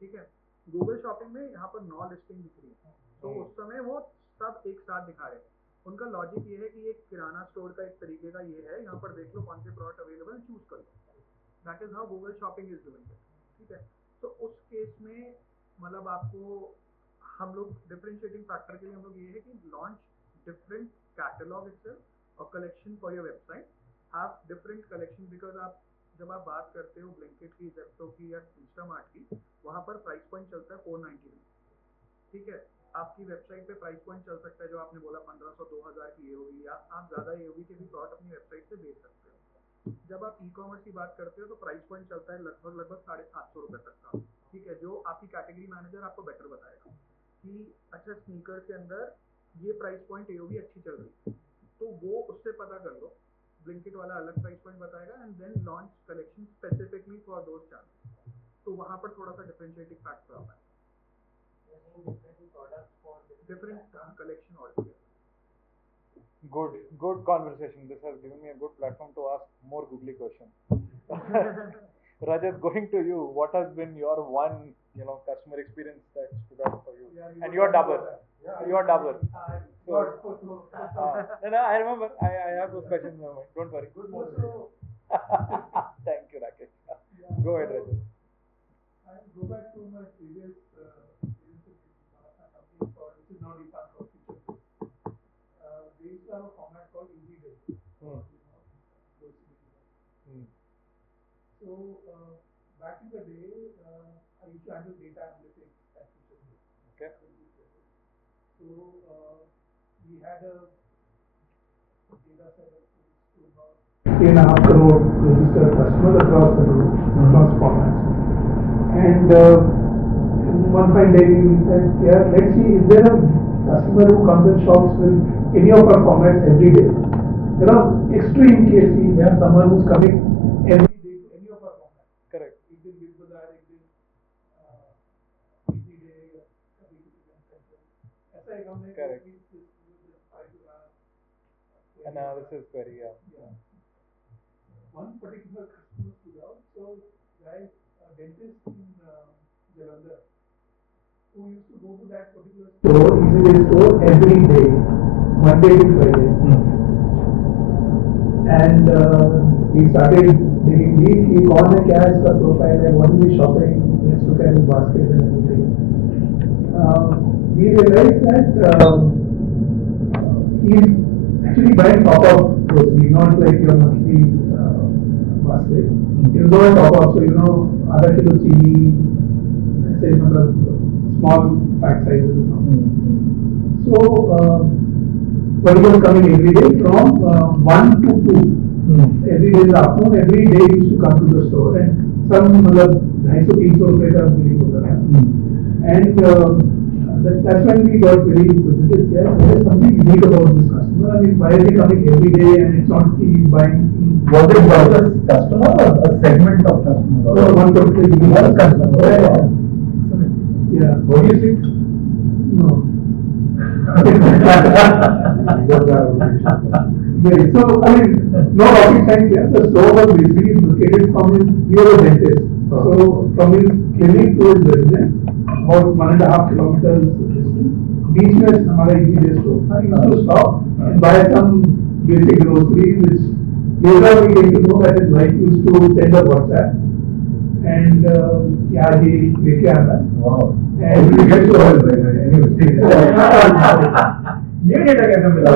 ठीक है। गूगल शॉपिंग में यहाँ पर 9 लिस्टिंग दिख रही है, तो उस समय वो सब एक साथ दिखा रहे हैं। उनका लॉजिक ये है कि एक किराना स्टोर का एक तरीके का ये है, यहाँ पर देख लो कौन से प्रोडक्ट अवेलेबल, चूज कर लो। That is how Google shopping is doing it, ठीक है। तो उस केस में मतलब आपको, हम लोग डिफरेंशिएटिंग फैक्टर के लिए हम लोग ये है कि लॉन्च डिफरेंट कैटलॉग इटसेल्फ और collection for your website, have different collection, because आप जब आप बात करते हो ब्लिंकिट की, जेप्टो की या इंस्टामार्ट की, वहाँ पर प्राइस पॉइंट चलता है 499, ठीक है। आपकी वेबसाइट पे प्राइस पॉइंट चल सकता है जो आपने बोला 1500 2000 की ये होगी, या आप ज़्यादा ये होगी कि भी प्रोडक्ट अपनी वेबसाइट से बेच सकते हो। जब आप ई कॉमर्स की बात करते हो तो प्राइस पॉइंट चलता है लगभग 750 रुपये तक का, ठीक है, जो आपकी कैटेगरी मैनेजर आपको बेटर बताएगा कि अच्छा स्नीकर के अंदर ये प्राइस पॉइंट ये होगी अच्छी चल रही है, तो वो उससे पता कर लो। ब्लिंकिट वाला अलग प्राइस पॉइंट बताएगा and then launch collection specifically for those channel, तो वहाँ पर थोड़ा सा डिफरेंशिएटिंग फैक्टर आता है, different collection altogether. Good conversation. This has given me a good platform to ask more googly questions. Rajat, going to you, what has been your one customer experience that stood out for you? Yeah, And were you're talking double. about that. Yeah, You're double. So, so, no, I remember. I have those questions in my mind. Don't worry. good motivation. Thank you, Rakesh. Yeah, Go ahead, so Rajat. I go back to my previous experience with one of my companies called, which is now Deepak called Future Group. They used to have a format called Easy Day. Hmm. Those meetings. Hmm. So back in the day, I used to handle data analytics at Future Group. Okay. So we had a data set of about 3.5 crore registered customers across the group, across formats. And one fine day we said, yeah, let's see, is there a customer who comes and shops with any of our formats every day? You know, extreme case, we have someone who's coming every day to any of our formats. Correct. एक दिन big बाजार, एक दिन easy day, कभी किसी ऐसा एक हमने Correct. Analysis query, yeah. One particular customer stood out. So, guys, a dentist in Jalandhar who used to go to that particular store, Easy Day store, every day, Monday to Friday. And we started digging deep. He कौन है, क्या है इसका profile है, what is he shopping? Let's look at his basket and everything. We realized that he's actually buying top-up grocery, not like your monthly basket. It was all top-up, so आधा kilo चीनी, ऐसे मतलब small pack sizes. So but he was coming every day from 1 to 2. Every day in the afternoon, every day he used to come to the store and some मतलब 250-300 रुपए का billing होता था. And that's when we got very inquisitive. Yeah, there is something unique about this customer. I mean, why is he coming every day and it's not he's buying? Was it just a customer or a segment of customers? No, one particular customer. Yeah. What do you think? No. Yeah, so I mean, no rocket science here. The store was basically located from his, he was a dentist. So from his clinic to his residence, about 1.5 kilometers distance, beach में हमारा easy day store था. He used to stop and buy some basic groceries, which later we came to know that his wife used to send a WhatsApp and क्या ये लेके आना. Wow. And you get to all right? ये data कैसे मिला?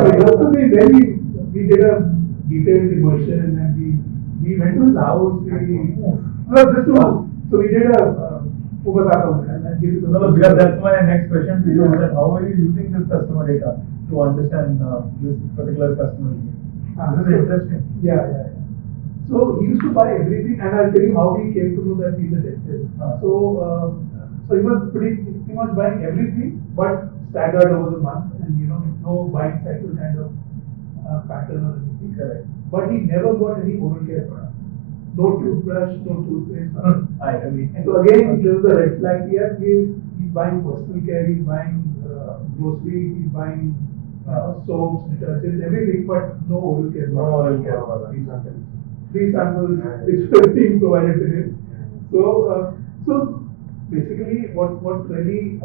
Then we did a detailed immersion and we went to his house. So we did a because that's my next question to you. That how are you using this customer data to understand this particular customer's needs? This is interesting. Yeah. So he used to buy everything, and I'll tell you how we came to know that he's a dentist. So he was pretty much buying everything, but staggered over the month, and no buying cycle kind of pattern or anything. Correct. But he never got any oral care product. No toothbrush, no toothpaste. I agree. And so again, there was a red flag here. He's buying personal care, he's buying groceries, he's buying soaps, detergents, everything, but no oral care. No oral care. Three samples which were being provided to him. So basically, what really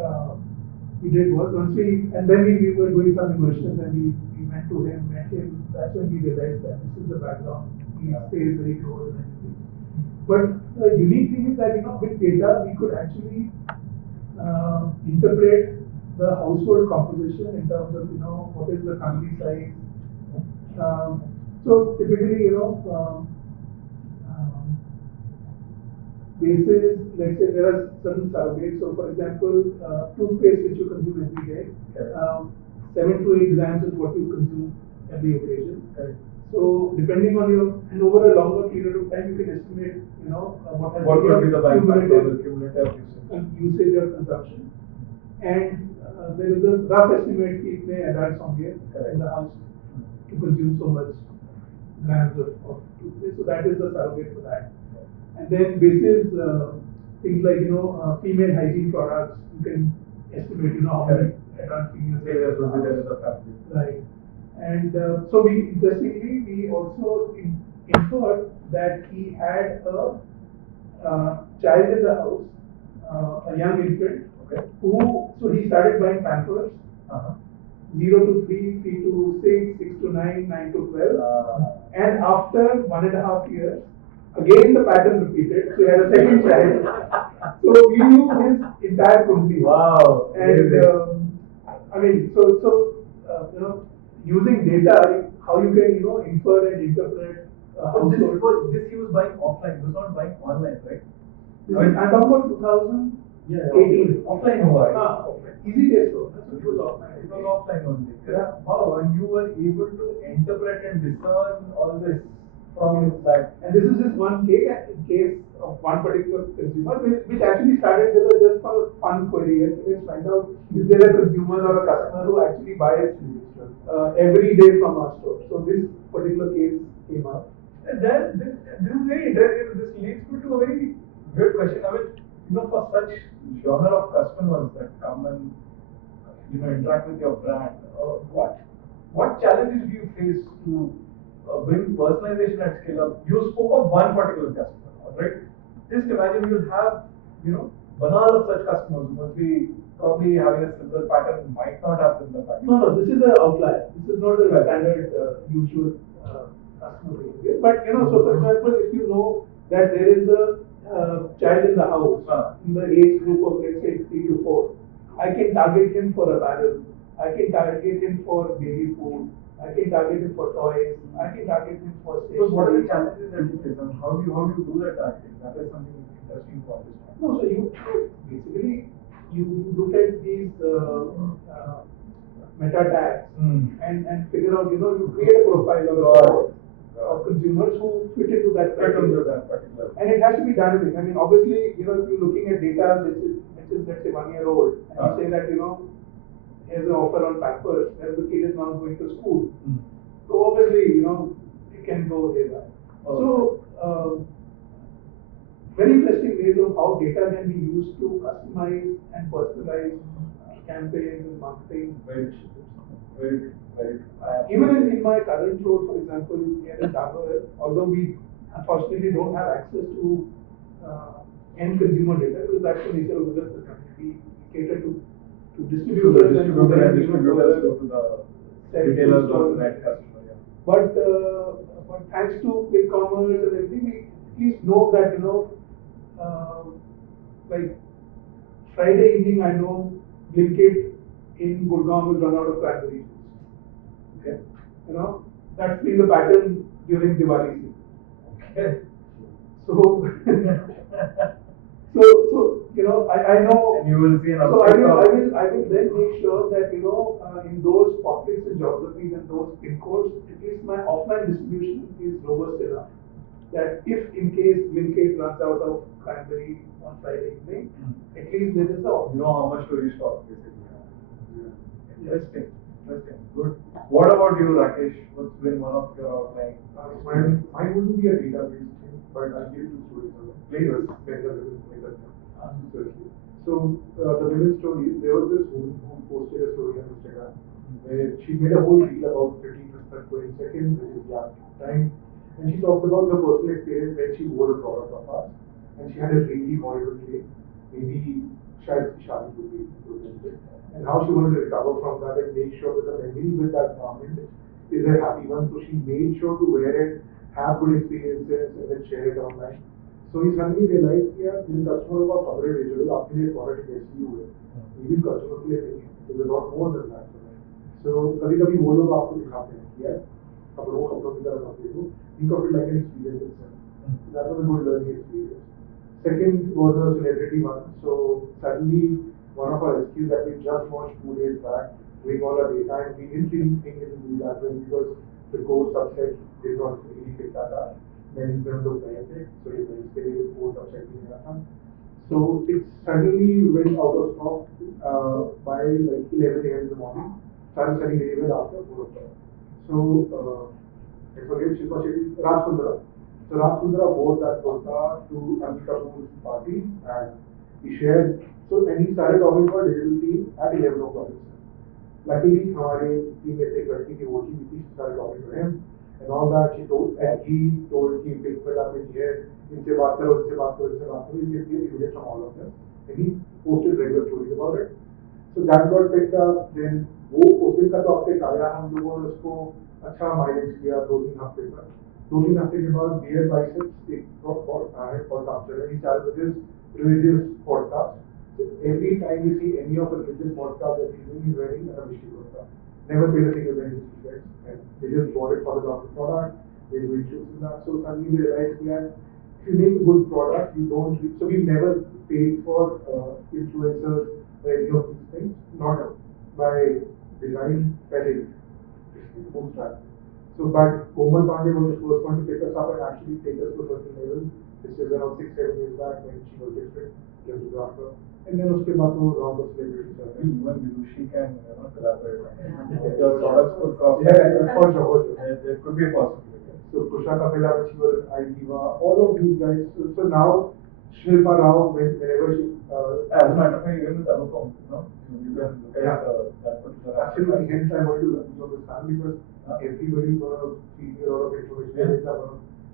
we did was once and then we were doing some immersion, and we went to him, met him. That's when we realized that this is the background. He stays very close and everything. But the unique thing is that with data we could actually interpret the household composition in terms of what is the family size. So typically basis, let's say there are certain surrogates. So for example, toothpaste which you consume every day, 7 to 8 grams is what you consume every occasion. So depending on and over a longer period of time, you can estimate, what would be the cumulative usage or consumption. And there is a rough estimate कि इतने adults होंगे in the house to consume so much grams of toothpaste. So that is the surrogate for that. And then basis things like female hygiene products, you can estimate how many adult females would be there in the family. Right. And so we also inferred that he had a child in the house a young infant, Okay. so he started buying Pampers, Uh-huh. 0 to 3, 3 to 6, 6 to 9, 9 to 12. And after 1.5 years, again the pattern repeated. So he had a second child. So we knew his entire family. Wow. And Amazing. I mean, using data, how you can infer and interpret But household. this he was buying offline. He was not buying online, right? I'm talking about 2018. Offline हुआ है. Offline. Easy days though. That's what it was offline. It was offline only. Yeah. Wow, and you were able to interpret and discern all this from that. And this is just one case of one particular consumer, which actually started with just for a fun query. And let's find out if there a consumer or a customer who actually buys every day from our store. So this particular case came up. This is very interesting. This leads me to a very good question. I mean, for such genre of customers that come and interact with your brand, what challenges do you face to bring personalization at scale up? You spoke of one particular customer, right? Just imagine you'll have banal of such customers who must be probably having a similar pattern, might not have similar pattern. No, this is an outlier. This is not the standard usual customer behavior. But so for example, if you know that there is a child in the house in the age group of let's say 3 to 4, I can target him for apparel. I can target him for baby food. I can target him for toys. I can target him for stationery. So what are the challenges that you face, and how do you do that targeting? That is something interesting to understand. No, so you basically you look at these meta tags and figure out you create a profile of consumers who fit into that particular. And it has to be dynamic. I mean, obviously, if you're looking at data which is let's say 1 year old, and you say that here's an offer on Pampers where the kid is now going to school. So obviously, it can go haywire. So very interesting ways of how data can be used to customize and personalize campaigns and marketing. Very. Even in my current role, for example, here in Dabur, although we unfortunately don't have access to end consumer data because that's the nature of the business. We cater to distributors and distributors go to the retailers or the end customer. Yeah. But thanks to quick commerce and everything, we at least know that like Friday evening, I know Blinkit in Gurgaon will run out of cranberry juice. Okay. That's been the pattern during Diwali season. Okay. So, I know. And you will see an So I will then make sure that in those pockets and geographies and those pin codes, at least my offline distribution is robust enough that if in case Blinkit runs out of cranberry on Friday evening, at least there is a. You know how much to restock basically. Yeah. Interesting. Good. What about you, Rakesh? What's been one of your outlying? Mine wouldn't be a database thing, but I'll give you two stories. Please. So the women's story, there was this woman who posted a story on Instagram where she made a whole reel about 15 to 20 seconds, which is young time, and she talked about her personal experience when she wore a product of ours, and she had a really horrible day, maybe शायद शादी would be, and how she wanted to recover from that and make sure that the memory with that garment is a happy one. So she made sure to wear it, have good experiences, and then share it online. So he suddenly realized कि यार जिन कस्टमरों को आप कपड़े बेच रहे हो आपके लिए प्रोडक्ट कैसी हुए even कस्टमर के लिए नहीं है, there's a lot more than that. So कभी कभी वो लोग आपको दिखाते हैं कि यार कपड़ों की तरह मत देखो, think of it like an experience itself. That was a good learning experience. Second was a celebrity one. So suddenly one of our SKUs that we just launched 2 days back, doing all our data, and we didn't really think it would be that well because the core subset did not really fit that up. Men's में हम लोग गए थे, so ये men's के लिए core subset भी नहीं था. So it suddenly went out of stock by like 11 a.m. in the morning. Started selling delivered after 4 o'clock. So I forget Shilpa Shetty, Raj Kundra. So Raj Kundra wore that kurta to Anil Kapoor's party and he shared. So and he started talking about digital team at 11 o'clock. Luckily, हमारे team में से एक लड़की थी, वो थी, she started talking to him and all that. He told कि big fella पे है, इनसे बात करो, you can see images from all of them. and he posted regular stories about it. So that got picked up. Then वो उस दिन का तो अपडेट आया, हम लोगों ने उसको अच्छा माइलेज किया 2-3 हफ्ते तक. 2-3 हफ्ते के बाद बियर बाइसेप्स एक पॉडकास्टर है. He started with his religious podcast. So every time you see any of the religious podcast that he's doing, he's wearing a Vishnu Kurta. Never paid a single penny to these guys, and they just bought it for the love of the product. They do shoots and that. So suddenly they realized that if you make a good product, you don't. So we've never paid for influencers or any of these things, not by design, पैसे bootstrap. So, but Komal Pandey was the first one to pick us up and actually take us to a certain level. This is around 6-7 years back when she was different, left the doctor. And then उसके बाद तो round of celebrities are there. Even Vidushi can collaborate. Your products could cross. Yeah, for sure. There could be a possibility. So Kusha Kapila, when she was at IDEVA, all of these guys. So now Shilpa Rao, whenever she. As a matter of fact, even with Anupam, you can look at that particular aspect. Absolutely. Hence, I want to be on this panel because everybody's going to feed me a lot of information. Yeah.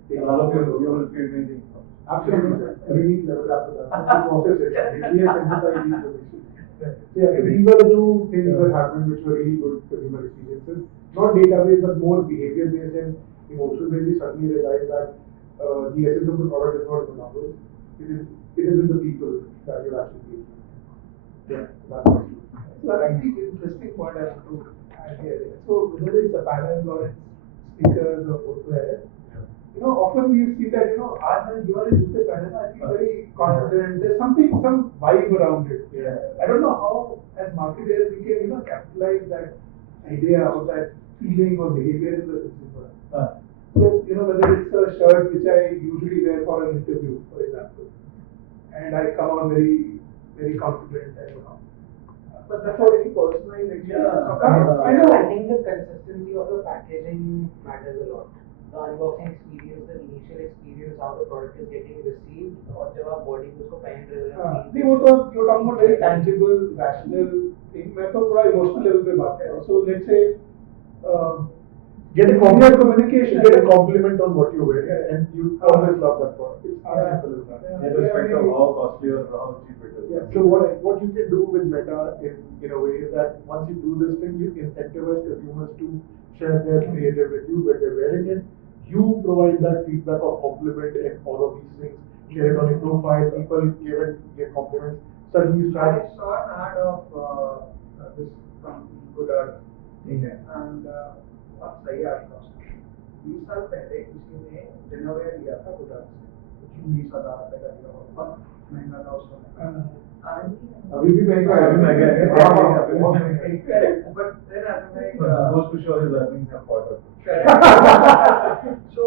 Take all of you will feed me the information. Absolutely, sir. We need CleverTap for that. We process it. We have synthesized the information. So yeah, so these were the two things that happened which were really good consumer experiences. Not database, but more behavior based and emotional based. We suddenly realized that the essence of the product is not in the numbers. It is in the people that you're actually engaged with. Yeah, that's true. So that's a very interesting point I want to add here. So whether it's apparel or it's sneakers or footwear, often we see that, आज मैंने ये वाले जूते पहने ना, I feel very confident. There's some vibe around it. Yeah. I don't know how, as marketers, we can, capitalize that idea or that feeling or behavior in the consumer. So, whether it's a shirt which I usually wear for an interview, for example, and I come out very, very confident and, but that's a very personalized experience. I know. I think the consistency of the packaging matters a lot. The unboxing experience, the initial experience, how the product is getting received, और जब आप body को उसको पहन रहे हो नहीं वो तो you're talking about very tangible, rational thing. मैं तो थोड़ा emotional level पे बात कर रहा हूँ. So let's say get a communication, get a compliment on what you wear, and you always love that product. It's as simple as that. Irrespective of how costly or how cheap it is. Yeah. So what you can do with Meta in a way is that once you do this thing, you incentivize consumers to share their creative with you when they're wearing it. You provide that feedback of compliment and all of these things. Share it on your profile. People give compliments. Suddenly you start. I saw an ad of this company, Good Art, and बहुत सही ad था उसका. 20 साल पहले किसी ने dinnerware लिया था गुड आर्ट से, 19,000 रुपए का लिया, बहुत महंगा था उसमें. अभी भी महंगा है. Correct, but then as like goes to show his earnings have caught up. So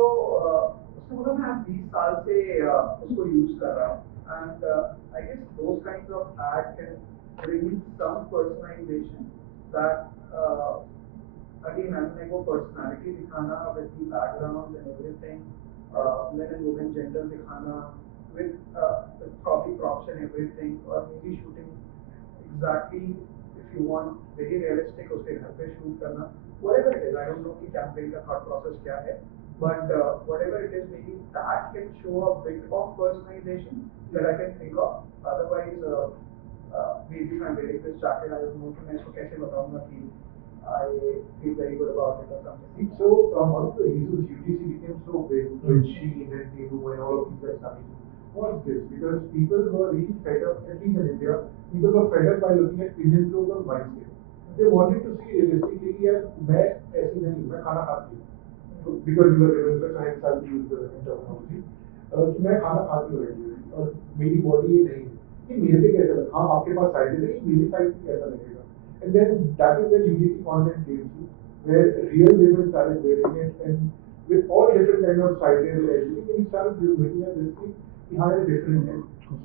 उसने बोला मैं 20 साल से उसको यूज कर रहा हूँ, and I guess those kinds of ads can bring some personalization that again I'm like वो personality दिखाना with the backgrounds and everything, men and women gender दिखाना with probably props and everything, or maybe shooting exactly if you want very realistic उसके घर पे shoot करना, whatever it is. I don't know कि campaign का thought process क्या है, but whatever it is, maybe that can show a bit of personalization that I can think of. Otherwise, maybe if I'm wearing this jacket, I don't know कि मैं इसको कैसे बताऊंगा कि I feel very good about it or something. So one of the reasons UTC became so big with Shein and Temu and all of these guys coming was this, because people were really fed up, at least in India, people were fed up by looking at Indian clothes on widescale. They wanted to see realistically that मैं ऐसी नहीं, मैं खाना खाती हूँ, because you were given such science, I'll use the terminology, कि मैं खाना खाती हूँ रेगुलरली और मेरी बॉडी ये नहीं है, कि मेरे पे कैसा लगता, हाँ आपके पास साइज है, मेरे साइज पे कैसा लगेगा. And then that is where UGC content came through, where real women started wearing it, and with all different kind of sizes and everything, and we started looking at this thing, कि हाँ ये different है,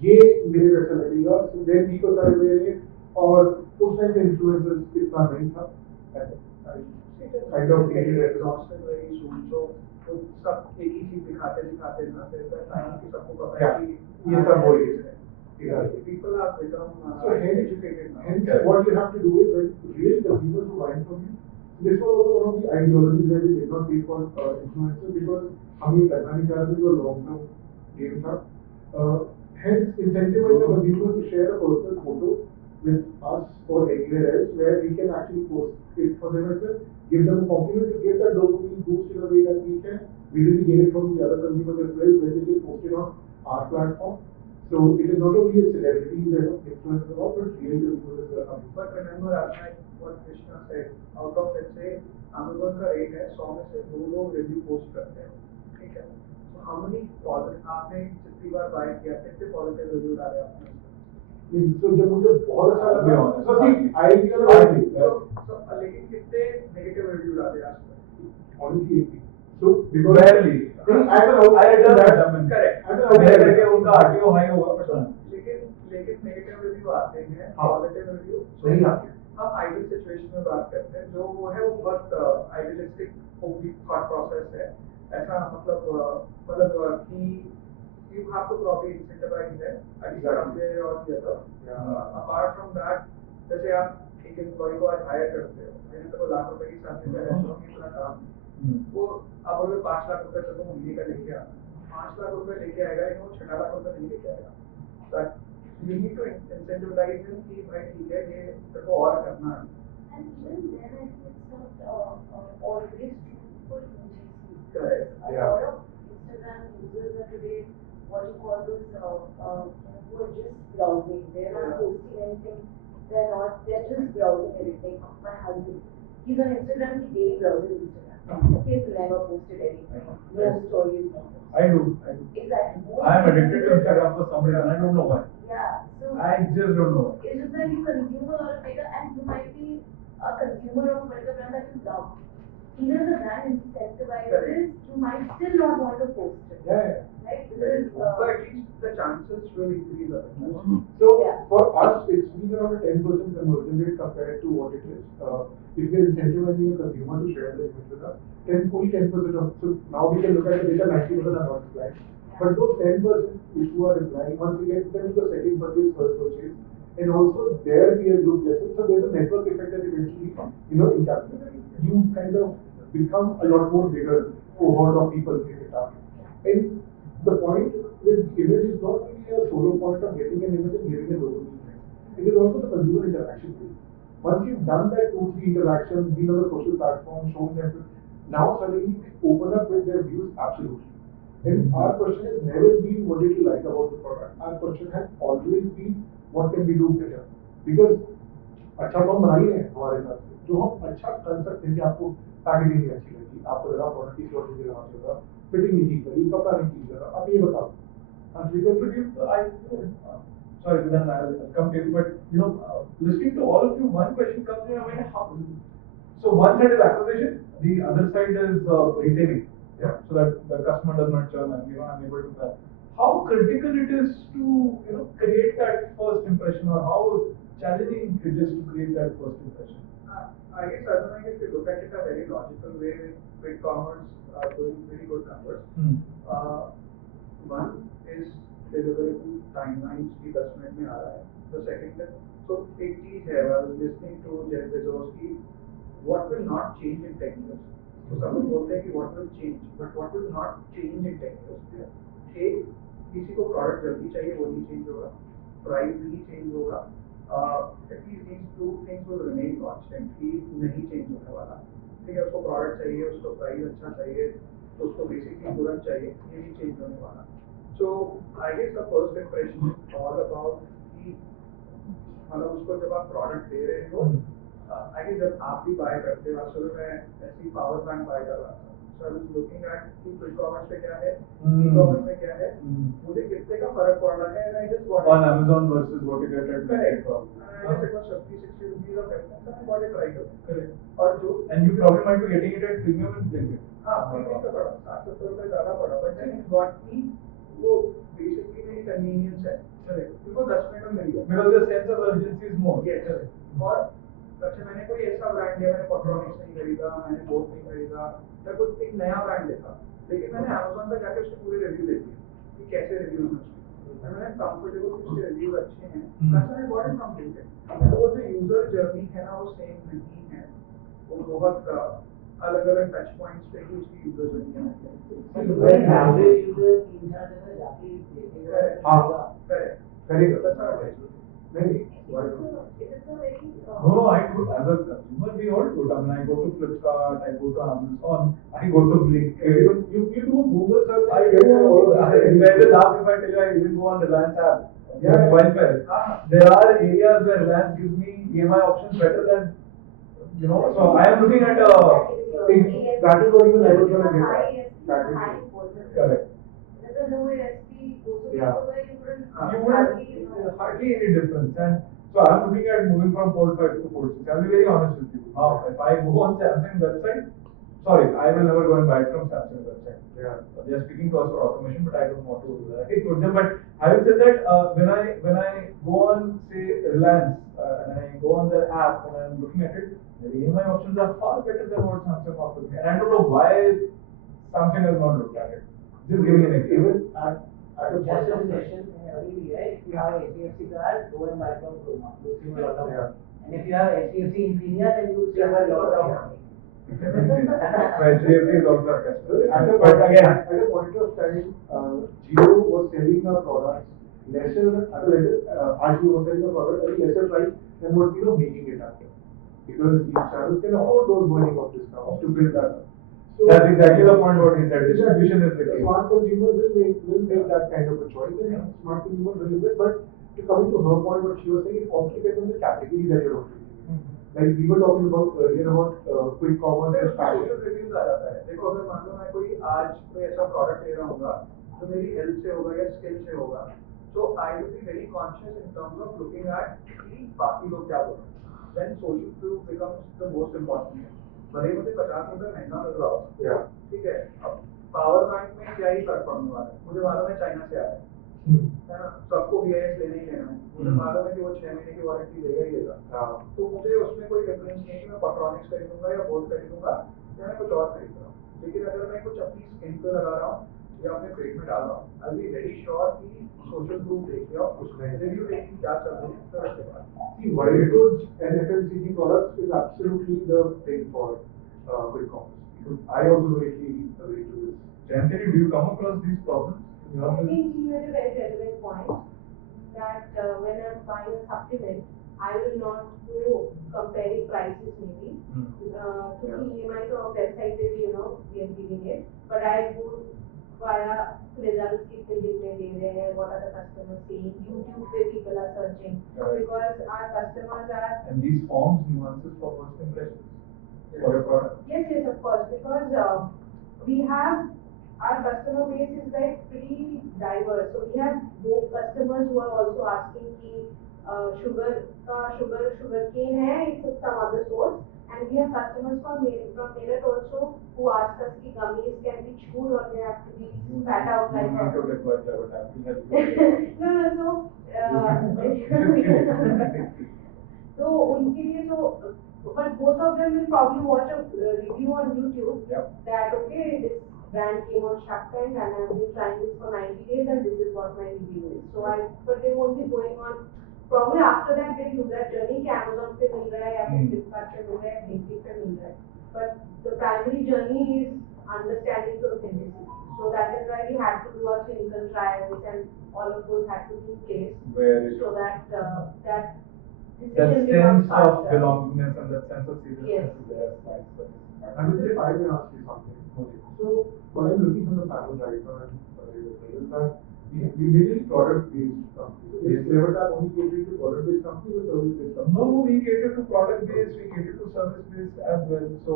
ये मेरे वैसा लगेगा. So then people started wearing it, और उस टाइम पे influencers इतना नहीं था, kind of created it. Exhausted very soon. So सब एक ही चीज दिखाते ना, there's that time कि सबको पता है Yeah, कि ये सब वही है. Exactly. People have become So hence, educated now. hence what you have to do is when real consumers who buy from you, this was one of the ideologies where we did not pay for influencers because हम ये करना नहीं चाहते थे, वो long term game था. hence incentivizing the consumer to share a personal photo with us or anywhere else where we can actually post it for them as well, give them a compliment to get that dopamine boost in a way that we can visually get it from the other consumers as well when they get posted on our platform. So it is not only a celebrity that influences a lot, but real consumers as well. But remember, as like what Krishna said, out of let's say Amazon का rate है 100 में से 2 लोग review post करते हैं, ठीक है? So how many positive आपने जितनी बार बाय किया कितने पॉजिटिव रिव्यू डाले आपने? So जब मुझे बहुत अच्छा I'll be लगा, honest. so see, I realized So लेकिन कितने नेगेटिव रिव्यू डाले आज तक? honestly एक भी. So because Barely. I return that them. Correct. मेरे करके उनका RTO हाई होगा पर लेकिन नेगेटिव रिव्यू आते हैं, हाँ। पॉजिटिव रिव्यू नहीं आते. हम आइडियल सिचुएशन में बात करते हैं, जो वो है वो बहुत आइडियलिस्टिक थॉट प्रोसेस है, ऐसा मतलब कि you have to probably incentivize them at some way or the other. Apart from that, जैसे आप एक एम्प्लॉय को आज हायर करते हो, मैंने तो लाख रुपए की सैलरी दे रहा हूँ, इतना काम वो अब अगर 5 लाख रुपए तक महीने का लेके आना, 5 लाख रुपए लेके आएगा लेकिन वो 6 लाख रुपए नहीं लेके आएगा. But you need to incentivize him कि भाई ठीक है ये तेरे को और करना है. And even then, I think it's not always true for UGC. Correct. A lot of Instagram users are today what you call those who are just browsing. They're not posting anything. They're just browsing everything. My husband, he's on Instagram, he daily browses Instagram. He's never posted anything. No stories, no posts. I do. Exactly. I am addicted to Instagram for some reason. I don't know why. Yeah. So I just don't know. it's just that you consume a lot of data and you might be a consumer of a particular brand that you love. Even if the brand incentivizes, you might still not want to post it. Yeah. Right? Because, But at least the chances will increase. So Yeah. for us, it's been around a 10% conversion rate compared to what it is. If we're incentivizing a consumer to share the image with us, then only 10% of. So now we can look at the data, 90% are not replying. But those 10% which who are replying, once we get them to the second purchase, third purchase, and also there we are group let's say, so there's a network effect that eventually, encapsulates. You kind of become a lot more bigger cohort of people in the target. And the point with image is not really a solo point of getting an image and giving a dopamine. It is also the consumer interaction with it. Once you've done that 2-3 interactions, been on the social platform, shown them, now suddenly they open up with their views absolutely. And our question has never been what did you like about the product. Our question has always been what can we do better. Because अच्छा तो हम बना ही रहे हैं हमारे हिसाब से, जो हम अच्छा कर सकते हैं कि आपको पैकेजिंग नहीं अच्छी लगी, आपको लगा प्रोडक्ट की स्टोर मुझे लगा चाहिए, फिटिंग नहीं ठीक लगी, कपड़ा नहीं ठीक लगा, आप ये बताओ. Sorry, then I'll come to you. But listening to all of you, one question comes in my mind: how? So one side is acquisition, the other side is retaining. Yeah. So that the customer does not churn, and I'm able to that. How critical it is to create that first impression, or how challenging it is to create that first impression. I guess Arjun, if you look at it a very logical way, with commerce doing pretty good numbers. One is deliverable timelines की 10 minute में आ रहा है. The second is, so एक चीज है, I was listening to Jeff Bezos की, what will not change in 10 years. तो सब लोग बोलते हैं कि what will change, but what will not change in 10 years. एक, किसी को प्रोडक्ट जल्दी चाहिए वो नहीं चेंज होगा, प्राइस नहीं चेंज होगा, at least these two things will remain constant, कि नहीं चेंज होने वाला. ठीक है, उसको प्रोडक्ट चाहिए, उसको प्राइस अच्छा चाहिए, तो उसको बेसिकली तुरंत चाहिए, ये नहीं चेंज होने वाला. So I guess the first impression is all about कि मतलब उसको जब आप प्रोडक्ट दे रहे हो, I guess जब आप भी बाय करते हो, शुरू में ऐसी पावर बैंक बाय कर रहा था. So I was looking at कि e-commerce पे क्या है, e-commerce में क्या है, मुझे कितने का फर्क पड़ रहा है, and I just bought on Amazon versus what you get at correct. And I guess it was 50-60 rupees of difference, and I bought it right away. Correct. और जो And you probably might be getting it at premium and Blinkit. हाँ, premium का पड़ा, 60-70 रुपए ज़्यादा पड़ा, but then it got me वो basically मेरी convenience है. Correct. क्योंकि 10 मिनट में मिल गया. Because your sense of urgency is more. Yes. और अच्छा मैंने कोई ऐसा ब्रांड लिया, मैंने पॉट्रॉनिक्स नहीं खरीदा, मैंने बोट नहीं खरीदा, मैं कुछ एक नया ब्रांड देखा, लेकिन मैंने Amazon पे जाके उसके पूरे रिव्यू देखे कि कैसे रिव्यूज हैं उसके, मैंने कंफर्टेबल कि उसके रिव्यूज अच्छे हैं, that's why I bought it from Blinkit. तो वो जो यूजर जर्नी है ना वो सेम नहीं है, वो बहुत अलग अलग टच पॉइंट्स पे ही उसकी यूजर जर्नी है. एवरेज यूजर 3-4 जगह जाके देखेगा. हाँ, Very good. That's how it is. Maybe. Why It is not? a very No, I do. As a consumer, we all do it. I mean, I go to Flipkart, I go to Amazon, I go to Blinkit. You do Google search. I do. I will laugh if I tell you I even go on Reliance app. Yeah. Mobile pay. There are areas where Reliance gives me EMI options better than, so I am looking at That is what even I was going to get at. That is high it. involvement. correct. There's a low ASP, also Yeah. so that you wouldn't You wouldn't hardly any difference. And so I'm looking at moving from Fold 5 to Fold 6. I'll be very honest with you. Now, if I go on Samsung website, sorry, I will never go and buy it from Samsung website. Yeah. They are speaking to us for automation, but I don't want to put them. But having said that, when I go on say Reliance and I go on their app and I'm looking at it, the EMI options are far better than what Samsung offers me. And I don't know why Samsung has not looked at it. Just giving an example. Even at a Just point a of suggestion in every year, if you have HDFC card, go and buy from Chroma. You'll save a lot of Yeah. money. And if you have HDFC Infinia, then you will save a lot of money. So HDFC is also a customer. At a point of time, Jio was selling our products Jio was selling a product at a lesser price than what we were making it at. Because these channels can afford those burning of discounts to build that up. So That's exactly the point what he said. Distribution is the the key. smart consumer will make that kind of a choice, and smart consumer will invest. But coming to her point, what she was saying, it also depends on the category that you're operating in. Like we were talking about earlier about quick commerce and fashion. Social reviews आ जाता है देखो अगर मान लो मैं कोई आज कोई ऐसा प्रोडक्ट ले रहा हूँगा जो मेरी हेल्थ से होगा या स्किल से होगा तो I will be very conscious in terms of looking at कि बाकी लोग क्या बोल रहे हैं then social proof becomes the most important thing भले ही मुझे 50 रुपए महंगा मिल रहा हो Yeah. ठीक है अब पावर बैंक में क्या ही फर्क पड़ने वाला है मुझे मालूम है चाइना से आ रहा है ना सबको BIS लेना ही लेना है मुझे मालूम है कि वो 6 महीने की वारंटी देगा ही देगा तो मुझे उसमें कोई डिफरेंस नहीं है कि मैं पट्रॉनिक्स खरीदूंगा या बोट खरीदूंगा या मैं कुछ और खरीद रहा हूँ लेकिन अगर मैं कुछ अपनी स्किन पे लगा रहा हूँ या अपने पेट में डाल रहा हूँ आई बी वेरी श्योर कि सोशल प्रूफ देख लिया उसमें रिव्यू देख कि क्या चल रही है फिर उसके बाद See, white goods and FMCG products is absolutely the thing for quick commerce. I also greatly agree to this. Anthony, do you come across these problems in your I business? think you made a very relevant point that when I'm buying a supplement, I will not go comparing prices maybe. क्योंकि EMI तो website पे भी we are giving it, but I go via results कितने दिन में दे रहे हैं, what are the customers saying, YouTube पे people are searching because our customers are. And these forms nuances for first impressions for your product. Yes, of course, because we have our customer base is like pretty diverse. So we have both customers who are also asking कि sugar cane है, it's some other source, and we have customers from Meerut also who ask us कि gummies can be chewed or they have to be spat out like You a. need to deploy CleverTap. We'll help you. No, so उनके लिए but both of them will probably watch a review on YouTube that okay this brand came on Shark Tank and I've been trying this for 90 days and this is what my review is. So but they won't be going on. Probably after that they do that journey कि Amazon पे मिल रहा है या फिर Flipkart पे मिल रहा है, Blinkit पे मिल रहा है. But the primary journey is understanding the authenticity. So that is why we had to do our clinical trials and all of those had to be in place so that that sense of belongingness and that sense of seriousness is there. Harminder, if I may ask you something. So, what I'm looking from the panel right now is that we mainly product-based companies. Is CleverTap only catering to product-based companies or service-based companies? No, we cater to product-based, we cater to service-based as well. So,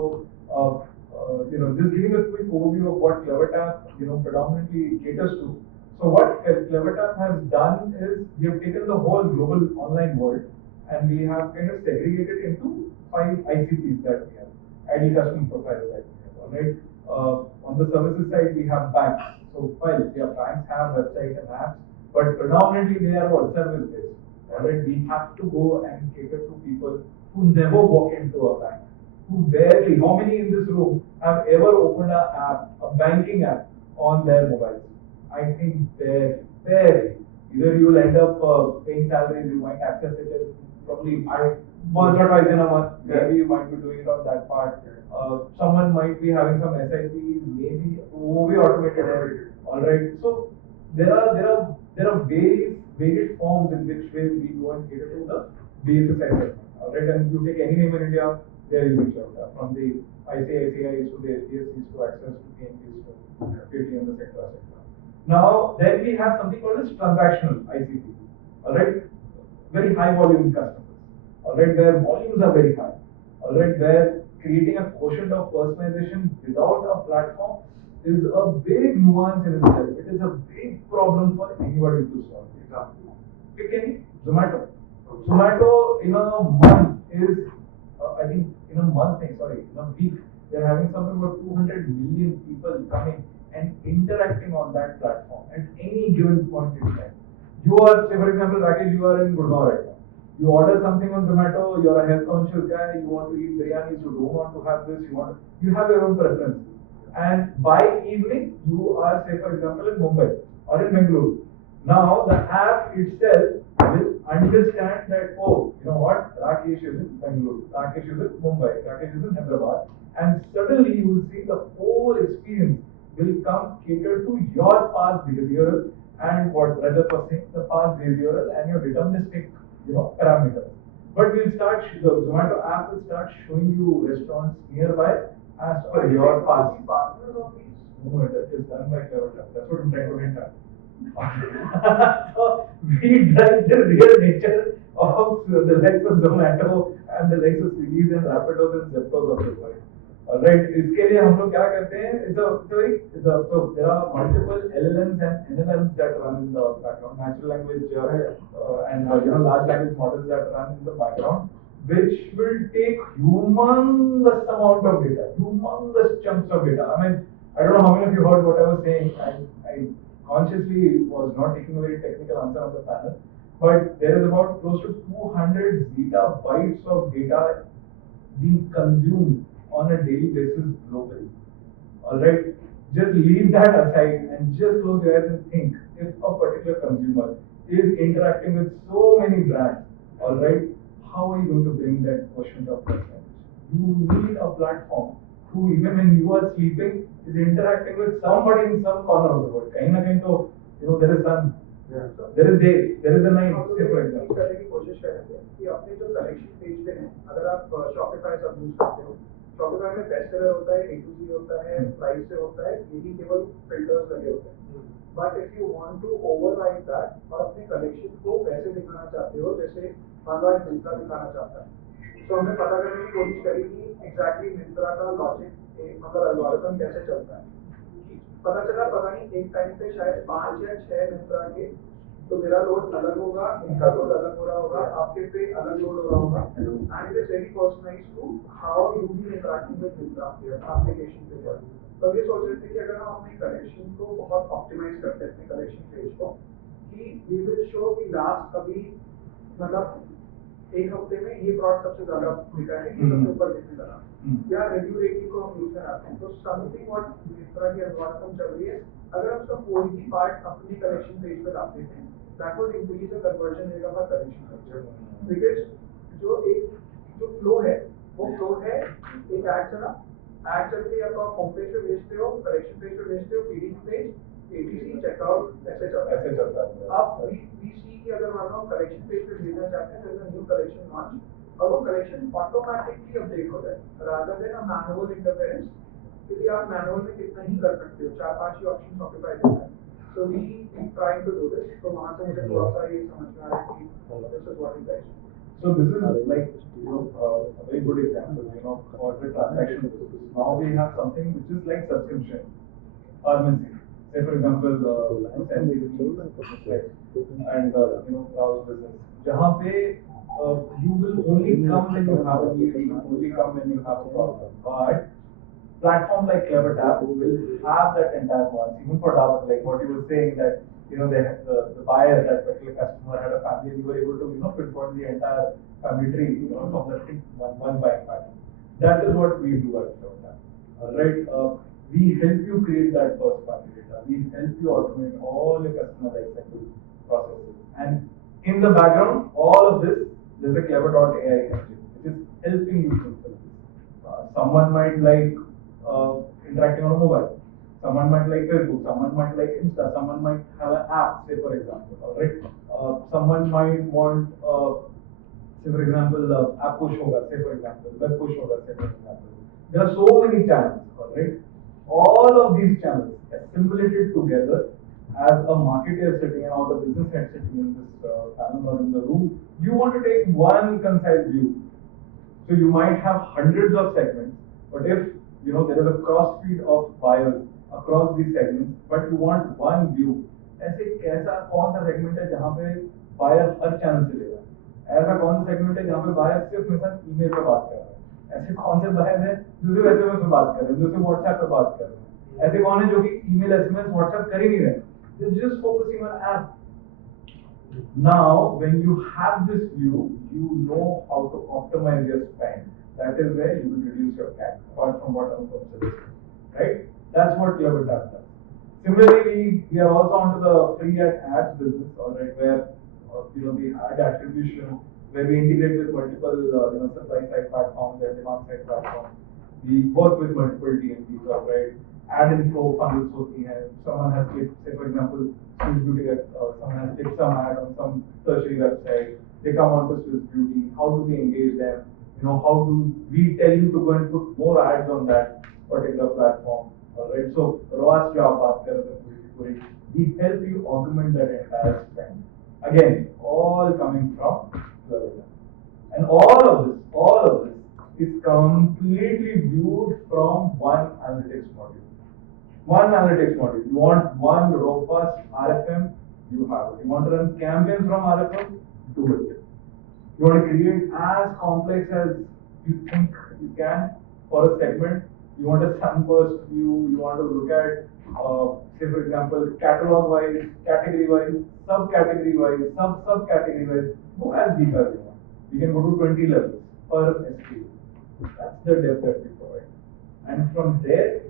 just giving a quick overview of what CleverTap, predominantly caters to. So, what CleverTap has done is we have taken the whole global online world and we have kind of segregated into 5 ICPs that we have, ideal customer profiles that we have, alright? On the services side, we have banks. So files, banks have website and apps, but predominantly they are what? Service-based. Alright, we have to go and cater to people who never walk into a bank, who barely, how many in this room have ever opened an app, a banking app on their mobiles? I think barely. Either you will end up paying salaries, you might access it probably once or twice in a month. Maybe you might be doing it on that part. Someone might be having some SIP, maybe automated. All right. So there are various varied forms in which way we go and cater to the BFSI segment. Alright, and you take any name in India, they are using CleverTap, from the ICICIs to the HDFCs to Access to PNBs to Paytm, etc. Now, then we have something called as transactional ICT. Alright, very high volume customers. Alright, where volumes are very high. Alright, where creating a quotient of personalization without a platform is a big nuance in itself. It is a big problem for anybody to solve. Example. Pick any Zomato. Zomato in a month is, I think in a week, they're having something about 200 million people coming and interacting on that platform at any given point in time. You are, say for example, Rakesh, you are in Gurgaon right now. You order something on Zomato, you're a health conscious guy, you want to eat biryanis, you don't want to have this, you have your own preferences. And by evening, you are, say for example, in Mumbai or in Bengaluru. Now, the app itself will understand that, oh, you know what, Rakesh is in Bengaluru, Rakesh is in Mumbai, Rakesh is in Hyderabad, and suddenly you will see the whole experience will come catered to your past behavioral and what Rajat was saying, the past behavioral and your deterministic, parameters. But the Zomato app will start showing you restaurants nearby as per your past. Partners of these? No, it is done by CleverTap. That's what I'm trying to hint at. So we drive the real nature of the likes of Zomato and the likes of Swiggies and Rapidos and Zeptos of the world. Alright, इसके लिए हम लोग क्या करते हैं? So there are multiple LLMs and NLMs that run in the background, natural language and large language models that run in the background, which will take humongous amount of data, humongous chunks of data. I mean, I don't know how many of you heard what I was saying. I consciously was not taking a very technical answer on the panel, but there is about close to 200 zettabytes of data being consumed on a daily basis globally. Alright, just leave that aside and just close your eyes and think if a particular consumer is interacting with so many brands, alright, how are you going to bring that quotient of personalization? You need a platform who, even when you are sleeping, is interacting with somebody in some corner of the world. कहीं ना कहीं तो, there is sun, there is day, there is a night, say for example. करने की कोशिश करेंगे कि अपने जो कलेक्शन पेज पे हैं, अगर आप शॉपिफाई सब यूज करते हो, शॉपिफाई में बेस्ट सेलर होता है, A2C होता है, प्राइस से होता है, यही केवल फिल्टर्स लगे होते हैं. But if you want to override that और अपने कलेक्शन को वैसे दिखाना चाहते हो जैसे मान लो आज मिंत्रा दिखाना चाहता है, तो हमने पता करने की कोशिश करी कि एग्जैक्टली मिंत्रा का लॉजिक मतलब एल्गोरिथम कैसे चलता है. पता चला पता नहीं एक टाइम पे शायद 5 या 6 मिंत्रा के, तो मेरा लोड अलग होगा, इनका लोड अलग हो रहा होगा, आपके पे अलग लोड हो रहा होगा, and it is very personalised to how you be interacting with Myntra application के ऊपर. तो ये सोच रहे थे कि अगर हम अपने कलेक्शन को बहुत ऑप्टिमाइज करते हैं अपने कलेक्शन पेज को, कि वी विल शो कि लास्ट कभी मतलब एक हफ्ते में ये प्रोडक्ट सबसे ज्यादा बिका है, ये सबसे ऊपर बिकने लगा, या रिव्यू रेटिंग को हम यूज कराते हैं. तो समथिंग व्हाट मिंत्रा की एल्गोरिथम चल रही है, अगर हम उसका कोई भी पार्ट अपनी कलेक्शन पेज पे लाते हैं, that would increase the conversion rate of our collection page. Because जो फ्लो है वो फ्लो है एक ऐड चल के या तो आप होम पेज पे भेजते हो, कलेक्शन पेज पे भेजते हो, फीडिंग पेज, एटीसी चेकआउट ऐसे चलता है. अब वी सी कि अगर मान लो हम कलेक्शन पेज पे भेजना चाहते हैं, there's a new collection launch और वो कलेक्शन ऑटोमेटिकली अपडेट हो जाए rather than a manual interference, क्योंकि आप मैनुअल में कितना ही कर सकते हो, 4-5 ही ऑप्शन ऑक्यूपाई करना है. So we trying to do this. So वहाँ से मुझे थोड़ा सा ये समझ में आ रहा है कि this is what it is. So this is like a very good example, for the transaction business. Now we have something which is like subscription, pharmacy. Say for example, and browse business. जहाँ पे you will only come when you have a need, you will only come when you have a problem. But platform like CleverTap will have that entire nuance. Even for Dabur, like what you were saying that they had the buyer, that particular customer had a family, and you were able to pinpoint the entire family tree from the one buying pattern. That is what we do at CleverTap. Alright, we help you create that first party data. We help you automate all your customer life cycle processes. And in the background, all of this, there's a clever.ai engine which is helping you fulfill this. Someone might like interacting on a mobile. Someone might like Facebook, someone might like Insta, someone might have an app, say for example, all right? Someone might want, say for example, app push hoga, say for example, web push hoga, say for example. There are so many channels, all right? All of these channels assimilated together as a marketer sitting and all the business heads sitting in this panel or in the room, you want to take one concise view. So you might have hundreds of segments, but if there is a cross feed of buyers across these segments, but you want one view, ऐसे कैसा कौन सा segment है जहाँ पे buyer हर channel से लेगा, ऐसा कौन सा segment है जहाँ पे buyer सिर्फ मेरे साथ email पे बात कर रहा है, ऐसे कौन से buyers हैं जो सिर्फ SMS पे बात कर रहे हैं, जो सिर्फ WhatsApp पे बात कर रहे हैं, ऐसे कौन है जो कि email, SMS, WhatsApp कर ही नहीं रहे, they're just focusing on app. Now, when you have this view, you know how to optimize your spend. That is where you will reduce your CAC, apart from what Anupam suggested, right? That's what CleverTap does. Similarly, we are also onto the free ads business, alright, where the ad attribution, where we integrate with multiple supply side platforms and demand side platforms. We work with multiple DMPs, alright. Ad inflow funnels होती हैं. Someone has clicked, say for example, Swiss Beauty, someone has clicked some ad on some tertiary website. They come on to Swiss Beauty. How do we engage them? How do we tell you to go and put more ads on that particular platform? Alright, so ROAS जो आप बात कर रहे थे, we help you augment that entire spend. Again, all coming from CleverTap. And all of this is completely viewed from one analytics module. One analytics module. You want one robust RFM, you have it. You want to run campaigns from RFM, do it. You want to create as complex as you think you can for a segment. You want a sunburst view. You want to look at, say for example, catalog-wise, category-wise, subcategory-wise, subcategory-wise. Go as deep as you want. You can go to 20 levels per SKU. That's the depth that we provide. And from there,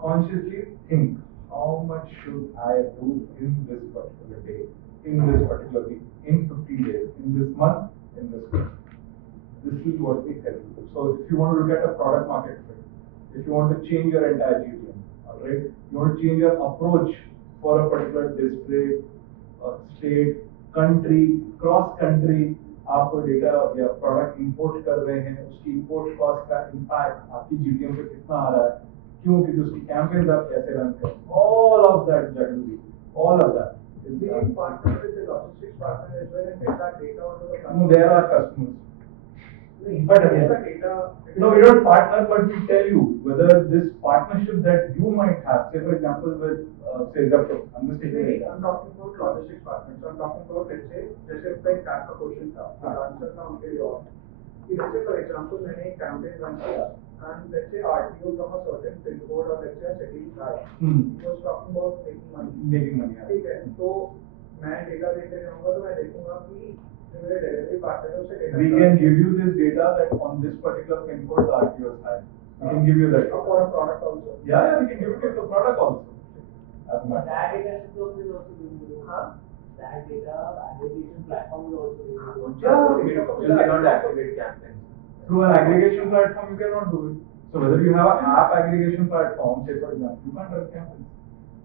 consciously think, how much should I do in this particular day, in this particular week, in 15 days, in this month, in this month. This is what we help you. So if you want to look at a product market fit, if you want to change your entire GTM, alright, you want to change your approach for a particular district, state, country, cross country, आप कोई data या product import कर रहे हैं, उसकी import cost का impact आपकी GTM पे कितना आ रहा है, क्यों, क्योंकि उसकी कैंपेन्स आप कैसे रन करें, all of that generally, all of that. Do you partner with the logistics partner as well and get that data onto the platform? No, there are customers. But again, the data. No, we don't partner, but we tell you whether this partnership that you might have, say for example with say Zepto, I'm just taking it. I'm talking about logistics partners. So I'm talking about, let's say, जैसे उसका एक tag का question था, answer था उनके लिए और कि let's say for example मैंने एक campaign run किया and let's say RTO from a certain pin code or let's say a city high. He was talking about making money. Making money. ठीक है, तो मैं डेटा देखने जाऊँगा तो मैं देखूँगा कि जो मेरे डिलीवरी पार्टनर है उससे data. We can give you this data that on this particular pin code the RTO is high. We can give you that. For a product also. Yeah, we can give it to the product also. As much. That data is also given. That data aggregation platform is also given. Yeah, You cannot activate campaigns. Through an aggregation platform, you cannot do it. So whether you have an app aggregation platform, say for example, you can't run campaigns.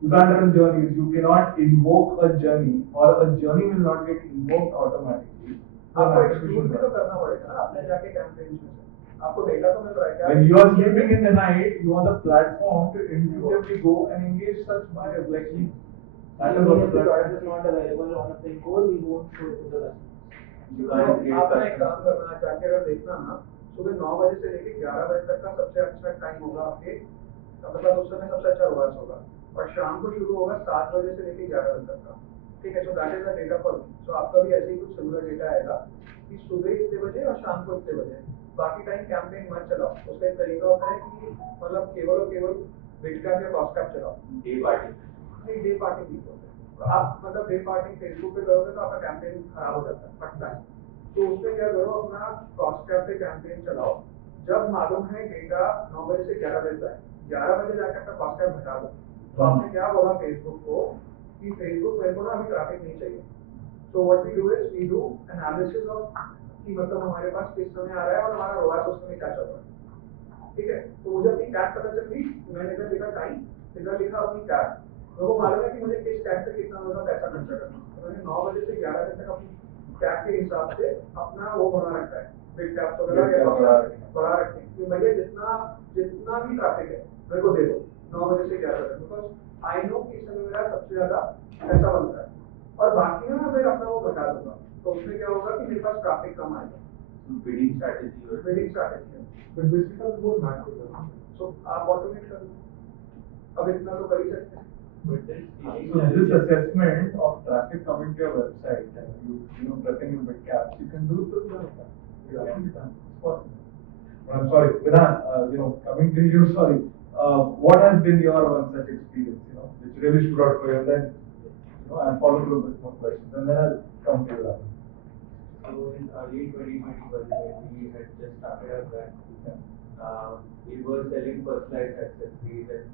You can't run journeys. You cannot invoke a journey, or a journey will not get invoked automatically. आपको exclude भी तो करना पड़ेगा ना अपने जाके campaigns में से. आपको डेटा तो मिल रहा है क्या? When you are sleeping in the night, you want the platform to intuitively go and engage such buyers like me. That is what the product is not available on a pin code, we won't show it to the customer. You can't create आपने एक काम customers. करना, जाके अगर देखना ना, सुबह 9 बजे से लेके 11 बजे तक का सबसे अच्छा टाइम होगा आपके, मतलब उस समय सबसे अच्छा रोआस होगा, और शाम को शुरू होगा 7 बजे से लेके 11 बजे तक का. ठीक है, so that is the data for me. So आपका भी ऐसे ही कुछ सिमिलर डेटा आएगा कि सुबह इतने बजे और शाम को इतने बजे. बाकी टाइम कैंपेन मत चलाओ. उसका एक तरीका होता है कि मतलब केवल और केवल बिट कैप या कॉस्ट कैप चलाओ. Day party. नहीं, डे पार्टी नहीं होता. तो आप मतलब डे पार्टी फेसबुक पे करोगे तो आपका कैंपेन खराब हो जाता है, फटता है. तो उसमें क्या करो, अपना कॉस्ट कैप पे कैंपेन चलाओ. जब मालूम है डेटा 9 बजे से 11 बजे तक, 11 बजे जाकर अपना कॉस्ट कैप घटा दो. तो आपने क्या बोला फेसबुक को कि फेसबुक मेरे को ना अभी ट्रैफिक नहीं चाहिए. So what we do is we do analysis of कि मतलब हमारे पास किस समय आ रहा है और हमारा रोआस उस समय क्या चल रहा है. ठीक है, तो मुझे अपनी कैट पता चल गई, मैंने कहा देखा टाइम इधर लिखा अपनी कैब, मेरे को मालूम है कि मुझे किस कैब पे कितना ज़्यादा पैसा खर्चा करना है, तो मैंने 9 बजे से 11 बजे तक अपनी कैब के हिसाब से अपना वो बना रखा है, बिग कैब्स वगैरह या बढ़ा रखे हैं कि भैया जितना जितना भी ट्रैफिक है मेरे को दे दो 9 बजे से 11 बजे, बिकॉज आई नो कि इस समय मेरा सबसे ज़्यादा पैसा बनता है, और बाकी में मैं फिर अपना वो घटा दूंगा, तो उसमें क्या होगा कि मेरे पास ट्रैफिक कम आएगा। बिडिंग स्ट्रैटेजी है। But this becomes more macro. So आप automate कर लो, अब इतना तो कर ही सकते हैं। But then So this assessment of traffic coming to your website and you know prepping your big caps, you can do it through the Yeah. It's possible. But I'm sorry, Vidhan, coming to you, sorry. What has been your one such experience, which really stood out for you? And then, I'll follow through with more questions, and then I'll come to you. So in early 2021, when we had just started our brand, we were selling personalized accessories, and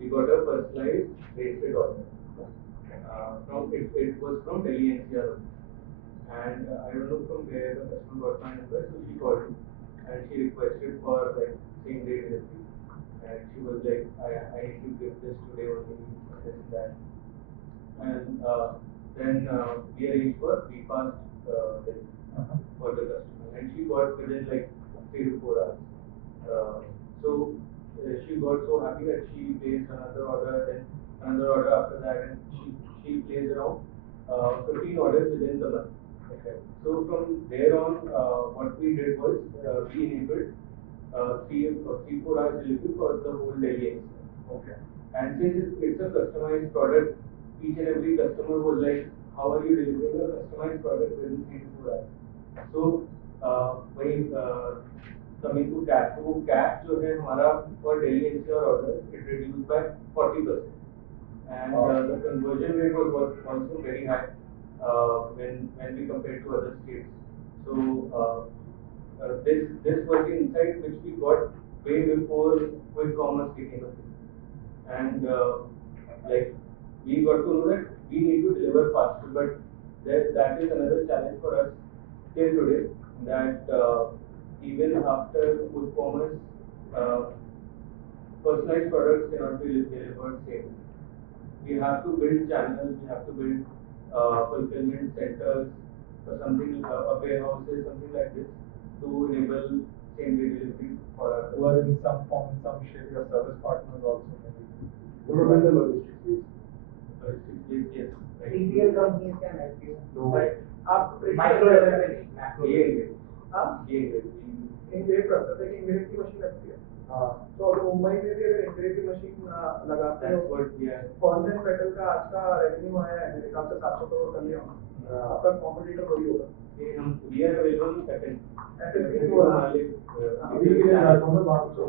we got a personalized bracelet order. It was from Delhi NCR, and I don't know from where the customer got my number, so she called me and she requested for like same day delivery, and she was like, I need to give this today only, this and that, and then we arranged for refast delivery for the customer, and she got within like 3 to 4 hours. So she got so happy that she placed another order, then another order after that, and she placed around 15 orders within the month. Okay. So from there on, what we did was we enabled 3 4 hours delivery for the whole Delhi NCR. Okay. And since it's a customized product, each and every customer was like, "How are you delivering a customized product within 3 to 4 hours?" So वही coming to cash, तो वो cash जो है हमारा for Delhi NCR order it reduced by 40%, and the conversion rate was also very high when we compared to other states. So this was the insight which we got way before quick commerce became a thing, and like we got to know that we need to deliver faster, but that is another challenge for us till today, that even after quick commerce, uh, personalized products cannot be delivered same. We have to build channels, we have to build fulfillment centers or something, warehouses, something like this, to enable same day delivery for our customers. Or in some form, some shape, your service partners also maybe. What about the logistics base? Logistics, yes. Right. 3PL companies can help you. No. Right. आप Micro level में नहीं, macro level. हाँ ये इंग्रेव करते थे कि इंग्रेव की machine लगती है, तो अगर मुंबई में भी अगर इंग्रेव की मशीन लगाते हो, फर्न एंड पेटल का आज का रेवेन्यू आया है मेरे ख्याल से 700 करोड़ कर लिया होगा, आपका कॉम्पिटिटर वही होगा। we are available FFP को अभी के लिए प्लेटफॉर्म में बात कर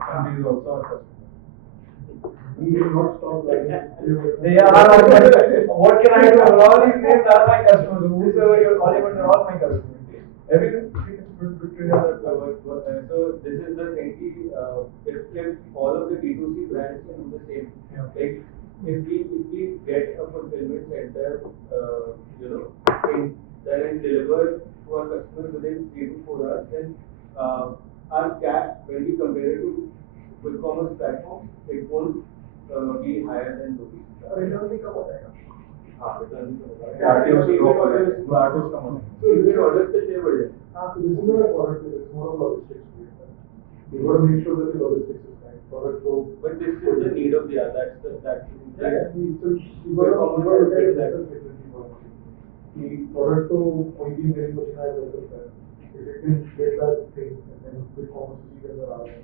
FMB is also our customer. We will not stop like They are our customers. What can I do? All these names are my customers. Whosoever you're calling on, they're all my customers. Everything. So this is the thing. If all of the B2C brands can do the same, like if we get a fulfillment center, then and deliver to our customers within 3 to 4 hours, then our CAC, when we compare it to quick commerce platforms, it won't be higher than those. Return भी कम हो जाएगा। हाँ, return भी कम होगा। RTOs come on. So repeat orders का share बढ़ जाएगा। So this is not a product, it's more of logistics. You got to make sure that the logistics is right. Product so. But this is the need of the hour. That's the Yeah. So you got to look at it differently. The product तो कोई भी मेरी machine आया कर सकता है। If it can get that thing and then quick commerce के अंदर आ जाए।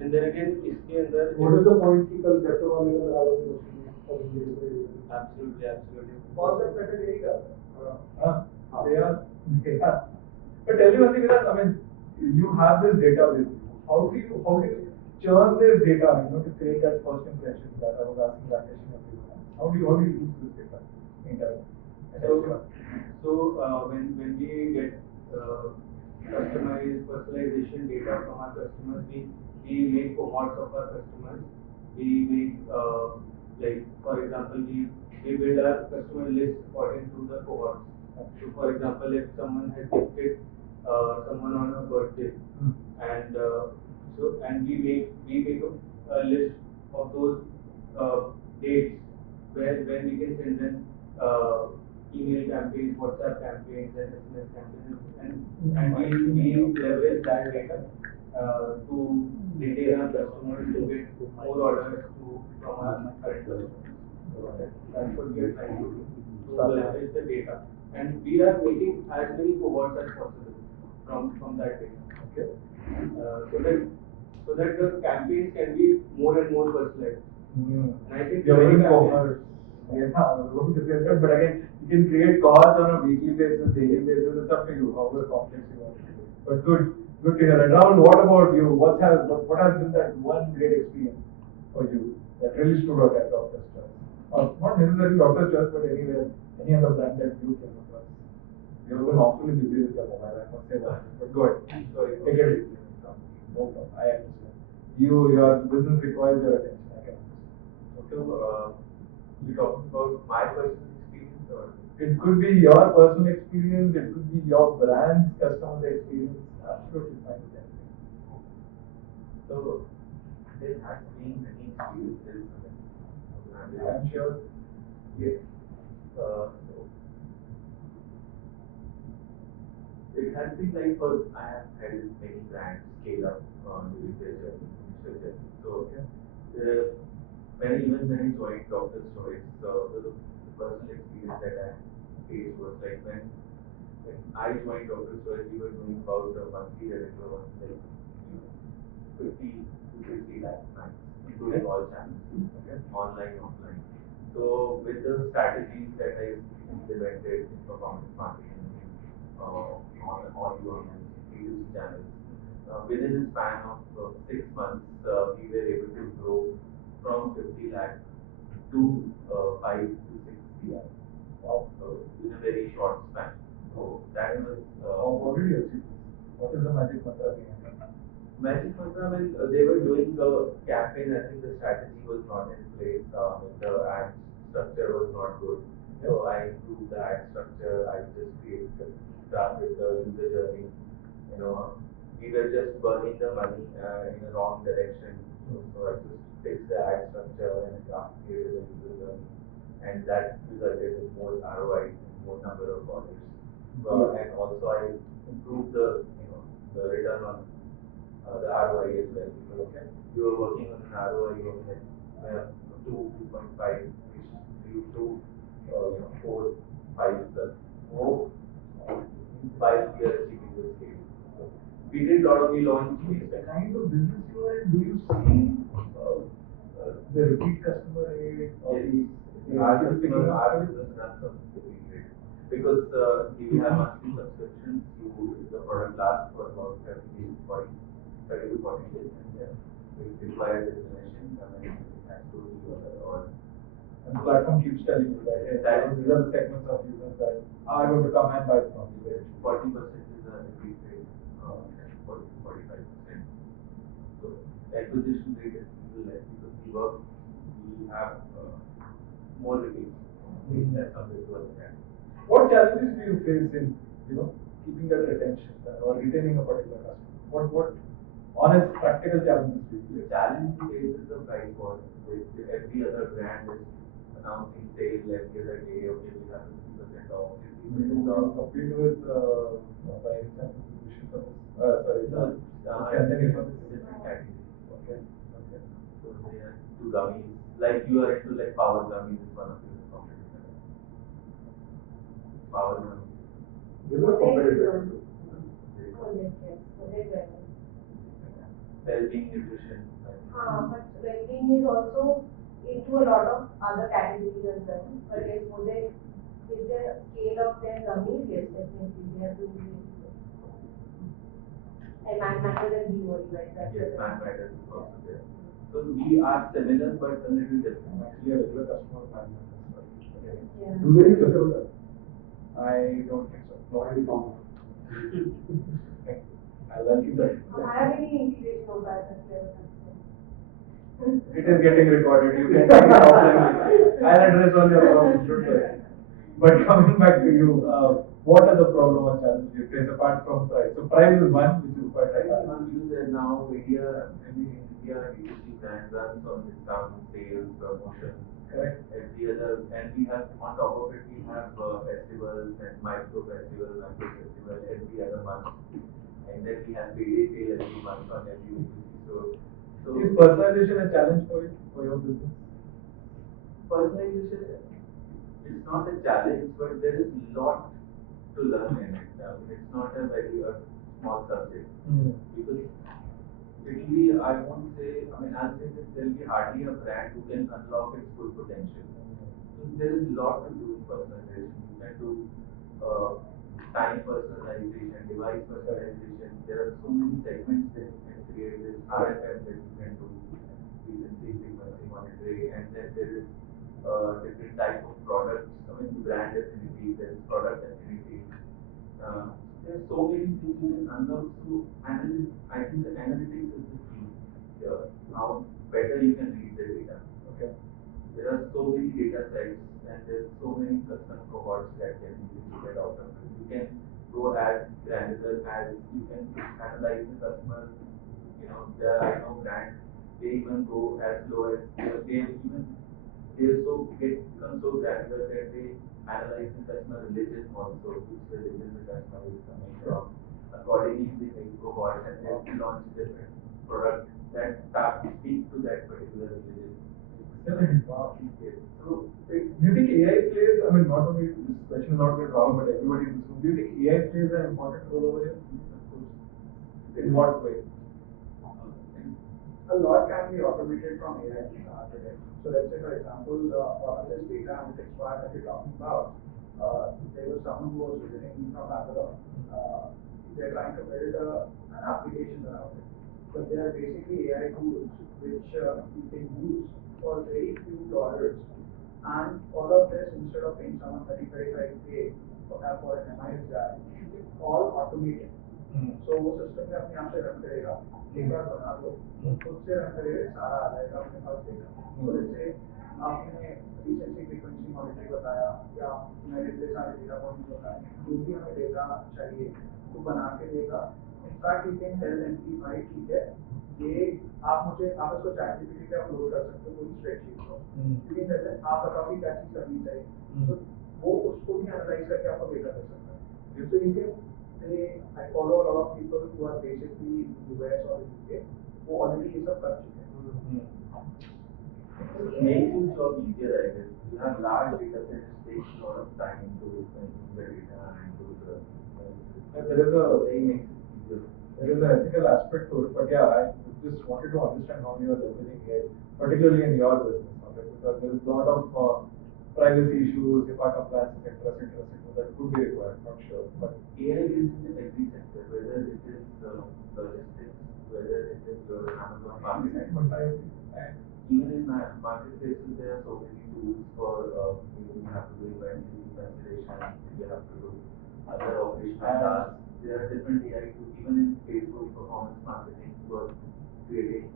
And then again इसके अंदर. What is the point कि कल Zepto वाले का लगा देंगे मशीन और delivery? Absolutely. बहुत से पैटर्न यही करते हैं। हाँ, they are. But tell me one thing, because I mean, you have this data with you. How do you churn this data, to create that first impression that I was asking Rakesh and everyone? How do you use this data internally? So when we get customized personalization data from our customers, we make cohorts of our customers. We make like for example we build our customer list according to the cohorts. So for example, if someone has gifted someone on a birthday, and we make a list of those dates where when we can send them uh, email campaigns, WhatsApp campaigns, and SMS campaigns, and we leverage that data to retain our customers to get more orders from our current customers. So that's what we are trying to do, to leverage the data. And we are making as many cohorts as possible from that data. Okay. So that the campaigns can be more and more personalized. And I think you're doing cohorts. Yeah, I was going to say that, but again, you can create cohorts on a weekly basis, daily basis. It's up to you, however complex you want it to be. But good to hear. And Rahul, what about you? What has been that one great experience for you that really stood out at Doctor's Choice? Not necessarily Doctor's Choice, but anywhere, any other brand that you came across. You've been awfully busy with your mobile, I must say that. But go ahead. Sorry, take it. No problem. I understand. Your business requires your attention. I can understand. So, you're talking about my personal experience, or it could be your personal experience, it could be your brand's customer experience. Absolutely fine with that. So there has been many experiences. I'm sure. Yes. So it has been like I have helped many brands scale up during their journey, initial journey. So even when I joined Doctor's Choice, the personal experience that I faced was like when I joined Doctor's Choice, we were doing about a monthly revenue of like 50 to 60 lakh max, including all channels, online, offline. So with the strategies that I implemented in performance marketing, on the online B2C channels, within a span of 6 months, we were able to grow from 50 lakh to 5 to 6 lakh. Wow. In a very short span. So that was. How did you achieve this? What is the magic mantra behind it? Magic mantra, when they were doing the campaign, I think the strategy was not in place. The ad structure was not good. So I improved the ad structure. I just created the user journey. You know, we were just burning the money in the wrong direction. So I just fixed the ad structure and created the user journey, and that resulted in more ROI and more number of orders. And also I improved the return on the ROI as well, because you were working on an ROI of like 2.5, which grew to 4, 5 plus. Oh, 5 years achieving the scale. So we did a lot of, we launched the kind of business you are in. Do you see the repeat customer rate or our business runs on repeat rate, because if you have monthly subscriptions, the product lasts for about 30 to 40 days, and it requires installation, and then it has to be or and the platform keeps telling you that these are the segments of users that are going to come and buy from you. 40% is the repeat rate, 40 to 45%. So acquisition rate is little less because we have more repeats. That's something to understand. What challenges do you face in keeping that retention or retaining a particular customer? What honest practical challenges do you face? The challenge we face is the price war. Every other brand is announcing sales every other day. Okay, we have 50% off. Do you compete with by example sorry, different categories. Okay. So they are two gummies. Like you are into like power gummies is one of the competitors. Power gummies. They were competitor. Well-being nutrition. But well-being is also into a lot of other categories as well. But yes, with the scale of their gummies, yes, definitely they are doing really good. And man matters and BOD, right? Yes, man matters is also there. So we are similar but a little different. Actually, a regular customer of man matters. Yeah. Do they use CleverTap? I don't think so. Not really found. I'll keep that. I have any integration of that as CleverTap. It is getting recorded. You can take it offline. I'll address all your problems. Don't worry. But coming back to you, what are the problem or challenges you face apart from price? So price is one, which is quite high. Because now India, I mean in India, B2C brand runs on discount, sales, promotions. Correct. Every other, and we have on top of it, we have festivals and macro festival every other month, and then we have payday sale every month on every store. So Is personalization a challenge for you, for your business? personalization, it's not a challenge, but there is a lot to learn in it. It's not a very small subject because it will be, I won't say, I mean, I'll say that there will be hardly a brand who can unlock its full potential. So there is a lot to do in personalization. You can do uh, time personalization, device personalization. There are so many segments that you can create. This RFM that you can do, recency frequency monitoring, and then there is different type of products. I mean, brand affinity, there is product affinity. There are so many things you can unlock. So I think the analytics is the key here. How better you can read the data. Okay. There are so many data sets and there's so many customer cohorts that can be get out of it. You can go as granular as you can analyze the customer. You know, there are no brands. They even go as low as they even become so granular that they analyze the customer religion also, which religion the customer is coming from. Accordingly, they make cohorts and they launch different products that speak to that particular religion. Wow. Yes. So, do you think AI plays, I mean, not only this question is not about Rahul, but everybody in this room, do you think AI plays an important role over here? Of course. In what way? A lot can be automated from AI today. So let's say, for example, all of this data analytics part that you're talking about, there was someone who was visiting me from Bangalore. They're trying to build an application around it. But they are basically AI tools which you can use for very few dollars. And all of this, instead of paying someone 35K for an MIS guy, you can all automate it. So वो system में अपने आप से run करेगा, data बना दो, खुद से रन करेगा, सारा आ जाएगा अपने पास डेटा. So let's say आपने रिसेंसी फ्रीक्वेंसी मॉनिटरिंग बताया या मेरे इतने सारे डेटा पॉइंट्स बताए, जो भी हमें डेटा चाहिए वो बना के देगा. In fact you can tell them कि भाई ठीक है, ये आप इसको चैट जीपीटी पे अपलोड कर सकते हो कोई स्प्रेडशीट को. यू कैन टेल देम आप बताओ कि क्या चीज़ करनी चाहिए. So वो उसको भी एनालाइज करके आपको डेटा दे सकता है. So you can I follow a lot of people who are basically in the US or the UK who already ये सब कर चुके हैं. It makes your job easier, I guess. You have large data sets, it takes a lot of time to consume the data and to the it makes it easier. There is an ethical aspect to it, but yeah, I just wanted to understand how you are leveraging AI, particularly in your business, okay? Because there is a lot of privacy issues, HIPAA compliance, etc., that could be required, not sure. But AI is in every sector, whether it is logistics, whether it is your Amazon marketplace. Even in marketplaces, there are so many tools for you have to do inventory, consideration, you have to do other operational tasks. There are different AI tools, even in Facebook performance marketing, for creating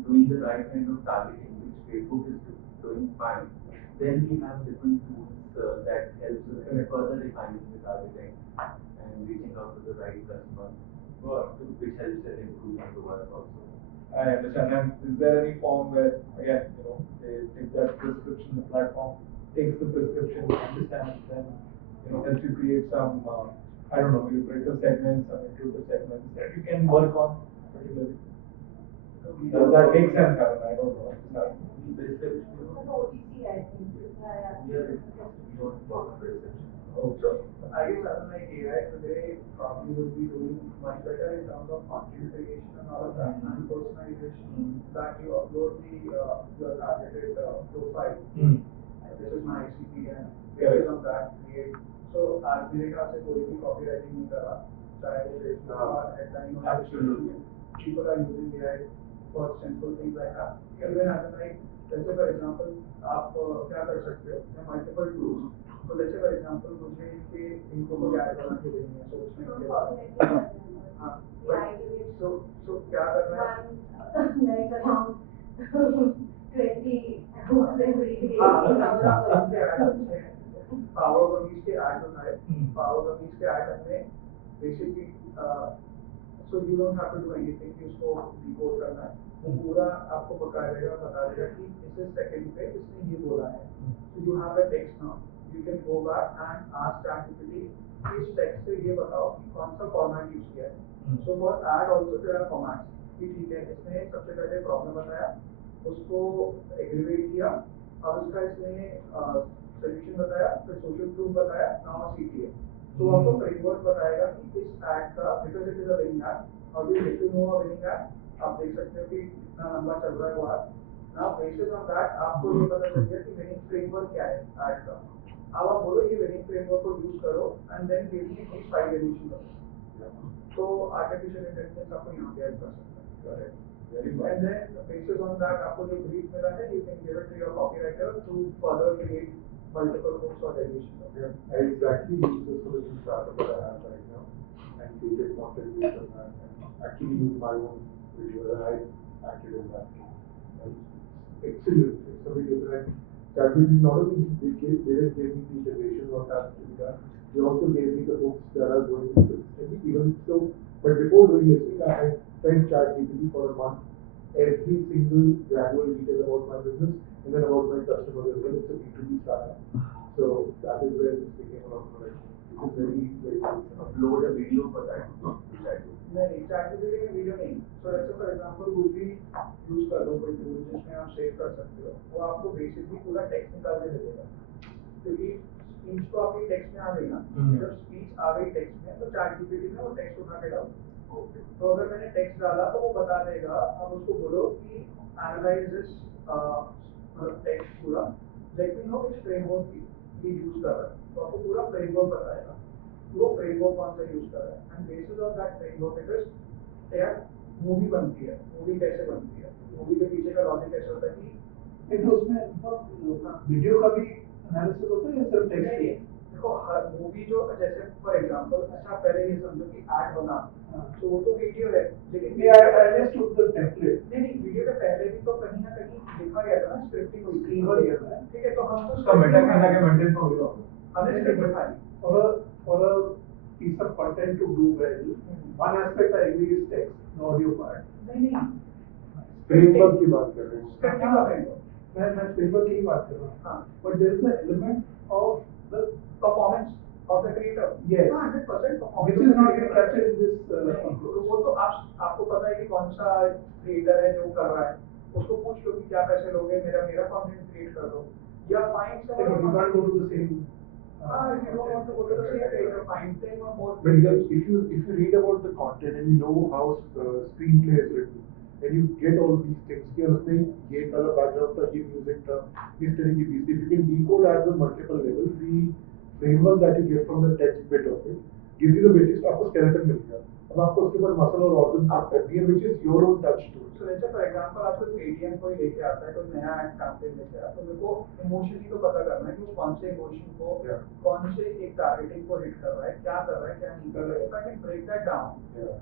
doing the right kind of targeting, which Facebook is doing fine. Then we have different tools that helps us in further refining the targeting and reaching out to the right customer, which helps in improving the work also. I understand. And is there any form where, again, they take that prescription, the platform takes the prescription, understands, then, helps you create some, I don't know, maybe predictive segments, some intuitive segments that you can work on particularly? Does that make sense? I don't know. Prescription. OTC, I think. Yeah, we don't follow prescription. So I guess like AI today probably would be doing much better in terms of content creation and all of that, and personalization. That you upload your targeted profile. This is my ICP and based on that create. So आज मेरे ख्याल से कोई भी copywriting नहीं कर रहा, चाहे वो Facebook or headline or absolutely. People are using AI for simple things like that. Even as like let's say for example आप क्या कर सकते हो? There are multiple tools. So let's say for example मुझे कि इनको कोई ad बना के देनी है, so उसमें हाँ, so क्या करना है? Like around 20 पावर गमीज के ad बनाए, पावर गमीज के ad हमने basically so you don't have to do anything कि उसको decode करना है. वो पूरा आपको बता देगा कि इस सेकंड पे इसने ये बोला है. So you have a text now. You can go back and ask ChatGPT इस टेक्स्ट से ये बताओ कि कौन सा फॉर्मेट यूज किया है. So for ad also there are formats. कि ठीक है, इसने सबसे पहले प्रॉब्लम बताया, उसको एग्रीवेट किया, अब उसका इसने सोल्यूशन बताया, फिर सोशल प्रूफ बताया, नाउ CTA. तो आपको फ्रेमवर्क बताएगा कि इस एड का, because it is a winning ad, how do you get to know a winning ad. आप देख सकते हो कि कितना लंबा चल रहा है वो ad. Now basis on that आपको ये पता चल गया कि विनिंग फ्रेमवर्क क्या है एड का. अब आप बोलो ये विनिंग फ्रेमवर्क को यूज करो and then give me this 5 edition. तो आर्टिफिशियल इंटेलिजेंस आपको यहाँ पे हेल्प कर सकता है. And then basis on that आपको जो brief मिला है, you can give it to your copywriter to further create multiple hooks or variations. I exactly use this for the new startup that I have right now and created content based on that and actually use my own video and I acted in that too. And it's excellent. If somebody is like ChatGPT, not only they gave me the integration what has to be done, they also gave me the hooks that are going to be consistently even so. But before doing this, I spent ChatGPT for a month, every single granular detail about my business and then about my customers as well. It's a B2B startup. So that is where this became a lot more. It is very, very good. Upload a video for that. नहीं, ChatGPT में video नहीं. So let's say for example कुछ भी use कर लो कोई tool जिसमें आप save कर सकते हो, वो आपको बेसिकली पूरा टेक्स्ट निकाल के दे देगा. क्योंकि स्पीच तो आपकी टेक्स्ट में आ गई ना, जब स्पीच आ गई टेक्स्ट में तो ChatGPT में वो टेक्स्ट उठा के डालो. तो अगर मैंने टेक्स्ट डाला तो वो बता देगा, आप उसको बोलो कि एनालाइज दिस टेक्स्ट पूरा, let me know which framework ये यूज कर रहा है. तो आपको पूरा फ्रेमवर्क बताएगा, वो फ्रेमवर्क कौन सा यूज कर रहा है, and bases of that framework because यार मूवी बनती है, मूवी कैसे बनती है, मूवी के पीछे का लॉजिक कैसे होता है कि तो उसमें वीडियो का भी एनालिसिस होता है या सिर्फ टेक्स्ट ही? देखो हर मूवी जो, जैसे फॉर एग्जांपल, अच्छा पहले ये समझो कि ऐड बना, तो वो तो वीडियो है, लेकिन नहीं, वीडियो के पहले भी तो कहीं ना कहीं लिखा गया था ना, स्क्रिप्टिंग हुई थी. ठीक है, तो हम तो उसका मेटा के मेंटेन हो गया. हमने स्क्रिप्ट लिखा है. For a piece of content to do well, one aspect I agree is text, the audio part. नहीं फ्रेमवर्क की बात कर रहे हैं. स्क्रिप्टिंग का फ्रेमवर्क, मैं फ्रेमवर्क की बात कर रहा हूँ. हाँ. But there is an element of the performance of the creator. Yes. 100% performance. Which is not being captured in this. तो वो तो आपको पता है कि कौन सा क्रिएटर है जो कर रहा है, उसको पूछ लो कि क्या पैसे लोगे, मेरा कंटेंट क्रिएट कर दो, या find But you can't go to the same. If you don't want to go to the same creator, find them or more. Because if you read about the content and you know how screenplay is written and you get all these things, कि उसमें ये color background था, ये music था, इस तरह की चीज़, if you can decode at the multiple levels, the framework that you get from the text bit of it gives you the basics. तो आपको skeleton मिल गया. अब आपको उसके ऊपर मसल और organs ऐड करनी है, which is your own touch to it. So let's say for example आप कोई पेटीएम कोई लेके आता है, कोई नया एड कैंपेन लेके आता है, तो मेरे को इमोशनली तो पता करना है कि वो कौन से इमोशन को, कौन से एक टारगेटिंग को हिट कर रहा है, क्या कर रहा है, क्या नहीं कर रहा है. If I can break that down,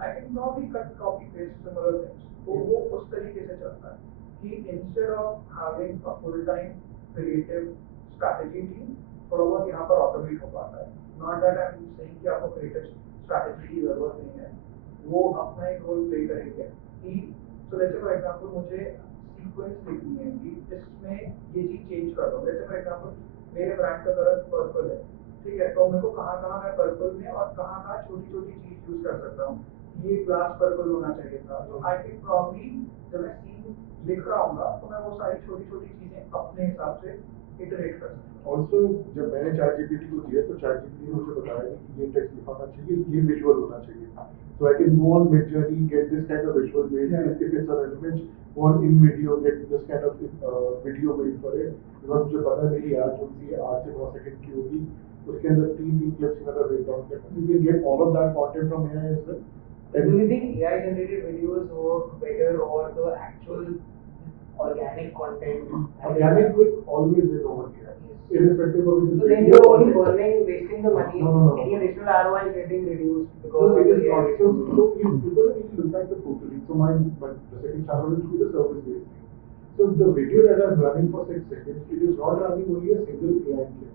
I can probably cut, copy, paste similar things. तो वो उस तरीके से चलता है कि instead of having a full time creative strategy team, थोड़ा बहुत यहाँ पर ऑटोमेट हो पाता है. Not that I'm saying कि आपको creative strategy की जरूरत नहीं है, वो अपना एक रोल प्ले करेंगे कि so let's say for example मुझे सीक्वेंस लिखनी है कि इसमें ये चीज चेंज कर दो. let's say for example मेरे ब्रांड का कलर पर्पल है, ठीक है, तो मेरे को कहाँ कहाँ मैं पर्पल में और कहाँ कहाँ छोटी छोटी चीज यूज कर सकता हूँ. ये ग्लास पर्पल होना चाहिए था, तो आई कैन प्रॉब्ली जब मैं सीन लिख रहा हूँ तो मैं वो सारी छोटी छोटी चीजें अपने हिसाब से इटरेट कर सकता हूँ. Also, जब मैंने ChatGPT को दिया तो ChatGPT ने मुझे बताया कि ये टेक्स्ट लिखाना चाहिए, ये विजुअल होना चाहिए. So I can go on Midjourney, get this kind of visual made. If it's an image, go on in video, get this kind of video made for it. because मुझे पता है मेरी ad होती है 8 से 9 second की होगी, उसके अंदर 3 क्लिप्स का ब्रेक डाउन करना. You can get all of that content from AI as well. Do you think AI generated videos work better or the actual organic content? Organic will always win over AI. Irrespective of So then you're only wasting the money. No. Any additional ROI is getting reduced because No, of it the is AI. not. So you don't need to look at the focusing. So the second channel will be the service based thing. So the video that I'm running for 6 seconds, it is not running only a single AI clip.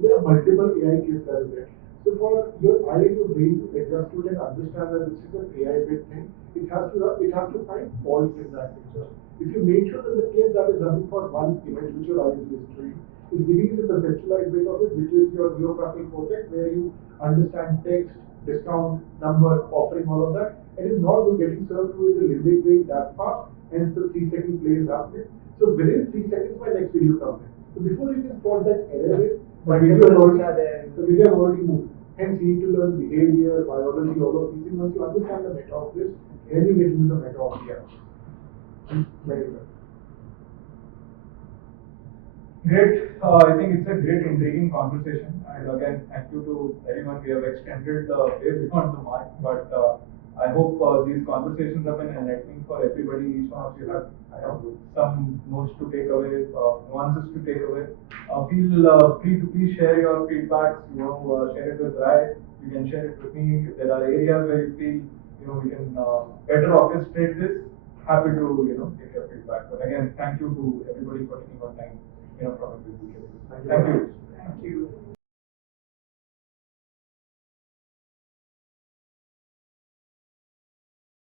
There are multiple AI clips that are there. So for your eye and your brain to adjust to it and understand that this is an AI based thing, it has to find faults in that picture. If you make sure that the clip that is running for one image visualized history is giving you the conceptualized bit of it, which is your geographic cortex, where you understand text, discount, number, offering, all of that. It is not getting served to the limbic brain that fast, hence the 3 second play is happening. So within 3 seconds, my next video comes in. So before you can spot that error in, the video has already moved. Hence, you need to learn behavior, biology, all of these things. Once you understand the meta of this, then you get into the meta of the apps. Very well. Great. I think it's a great, intriguing conversation. And again, thank you to everyone. We have extended way beyond the mark, but I hope these conversations have been enlightening for everybody. Each one of you have some notes to take away, nuances to take away. Feel free to please share your feedbacks. Share it with Rai. You can share it with me. If there are areas where you feel we can better orchestrate this, happy to take your feedback. But again, thank you to everybody for taking your time from a busy schedule. Thank you. Thank you.